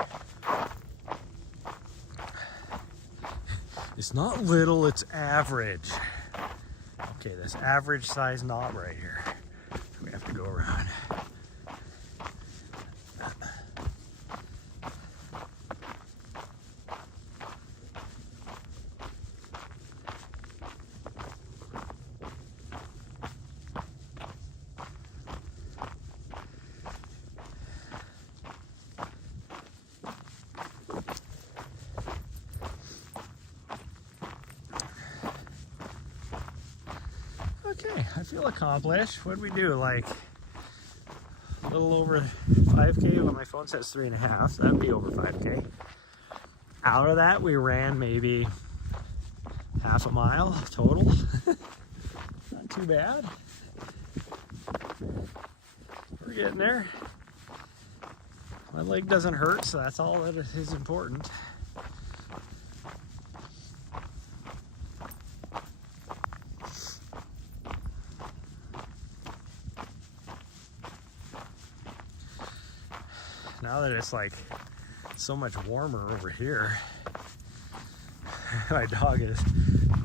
It's not little, it's average. Okay, this average size knob right here. We have to go around. Okay, I feel accomplished. What did we do? Like a little over 5K? Well, my phone says 3.5. That'd be over 5K. Out of that, we ran maybe half a mile total. Not too bad. We're getting there. My leg doesn't hurt, so that's all that is important. Now that it's like so much warmer over here, my dog is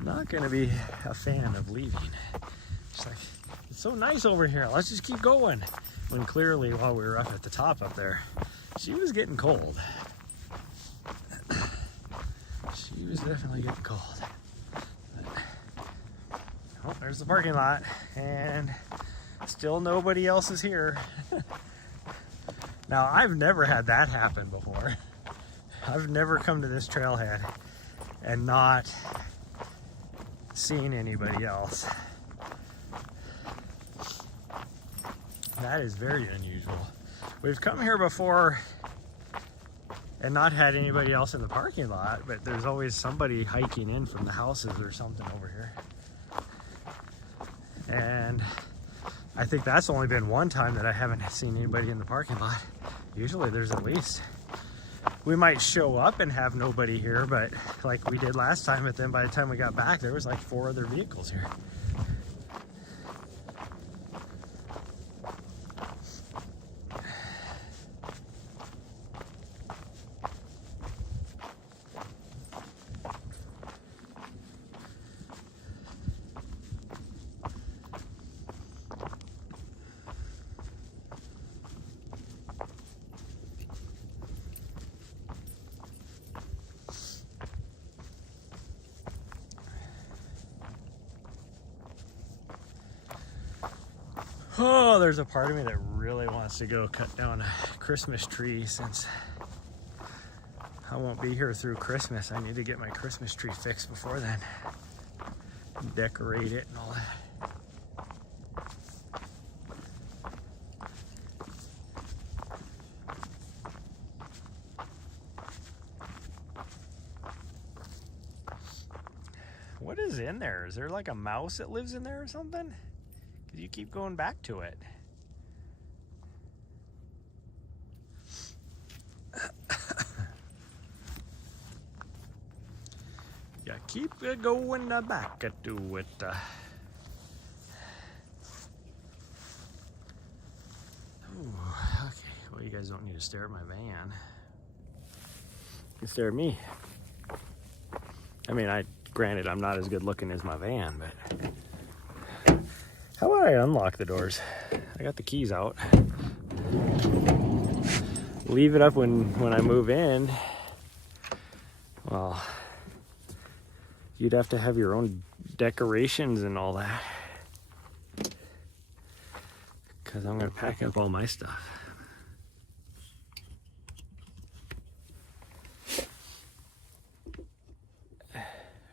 not going to be a fan of leaving. She's like, it's so nice over here, let's just keep going. When clearly while we were up at the top up there, she was getting cold. She was definitely getting cold. Oh, there's the parking lot, and still nobody else is here. Now, I've never had that happen before. I've never come to this trailhead and not seen anybody else. That is very unusual. We've come here before and not had anybody else in the parking lot, but there's always somebody hiking in from the houses or something over here. And I think that's only been one time that I haven't seen anybody in the parking lot. Usually there's at least. We might show up and have nobody here, but like we did last time, but then by the time we got back, there was like 4 other vehicles here. Oh, there's a part of me that really wants to go cut down a Christmas tree since I won't be here through Christmas. I need to get my Christmas tree fixed before then. Decorate it and all that. What is in there? Is there like a mouse that lives in there or something? You keep going back to it. You keep going back to it. Ooh, okay. Well, you guys don't need to stare at my van. You can stare at me. I mean, granted, I'm not as good looking as my van, but how would I unlock the doors? I got the keys out. Leave it up when I move in. Well, you'd have to have your own decorations and all that. Because I'm going to pack up all my stuff.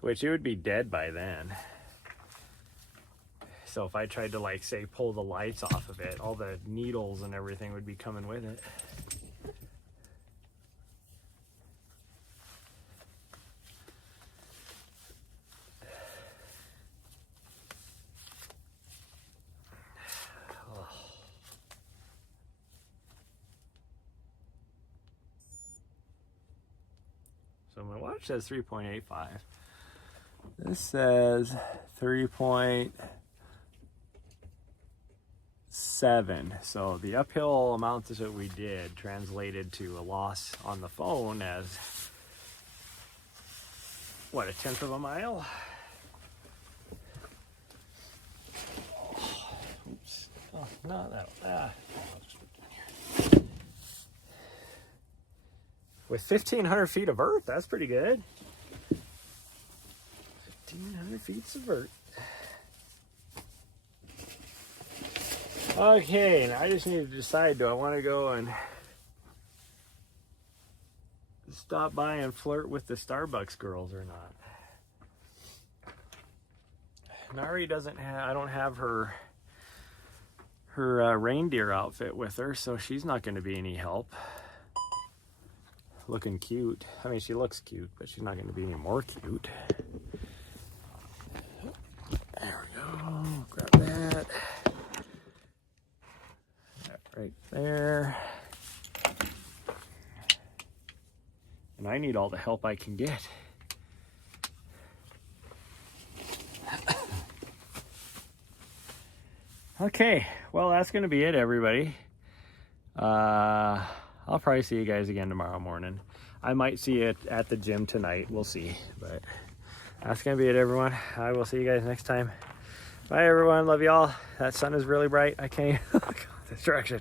Which it would be dead by then. So if I tried to, like, say, pull the lights off of it, all the needles and everything would be coming with it. So my watch says 3.85. This says 3.7. So the uphill amounts that we did translated to a loss on the phone as, what, 1/10 of a mile? Oh, oops. Oh, not that. With 1,500 feet of vert, that's pretty good. 1,500 feet of vert. Okay, now I just need to decide, do I want to go and stop by and flirt with the Starbucks girls or not? Nari doesn't have, I don't have her reindeer outfit with her, so she's not going to be any help. Looking cute. I mean, she looks cute, but she's not going to be any more cute. There we go. Grab that. That right there. And I need all the help I can get. Okay, well, that's going to be it, everybody. I'll probably see you guys again tomorrow morning. I might see you at the gym tonight. We'll see. But that's going to be it, everyone. I will see you guys next time. Bye, everyone. Love y'all. That sun is really bright. I can't look this direction.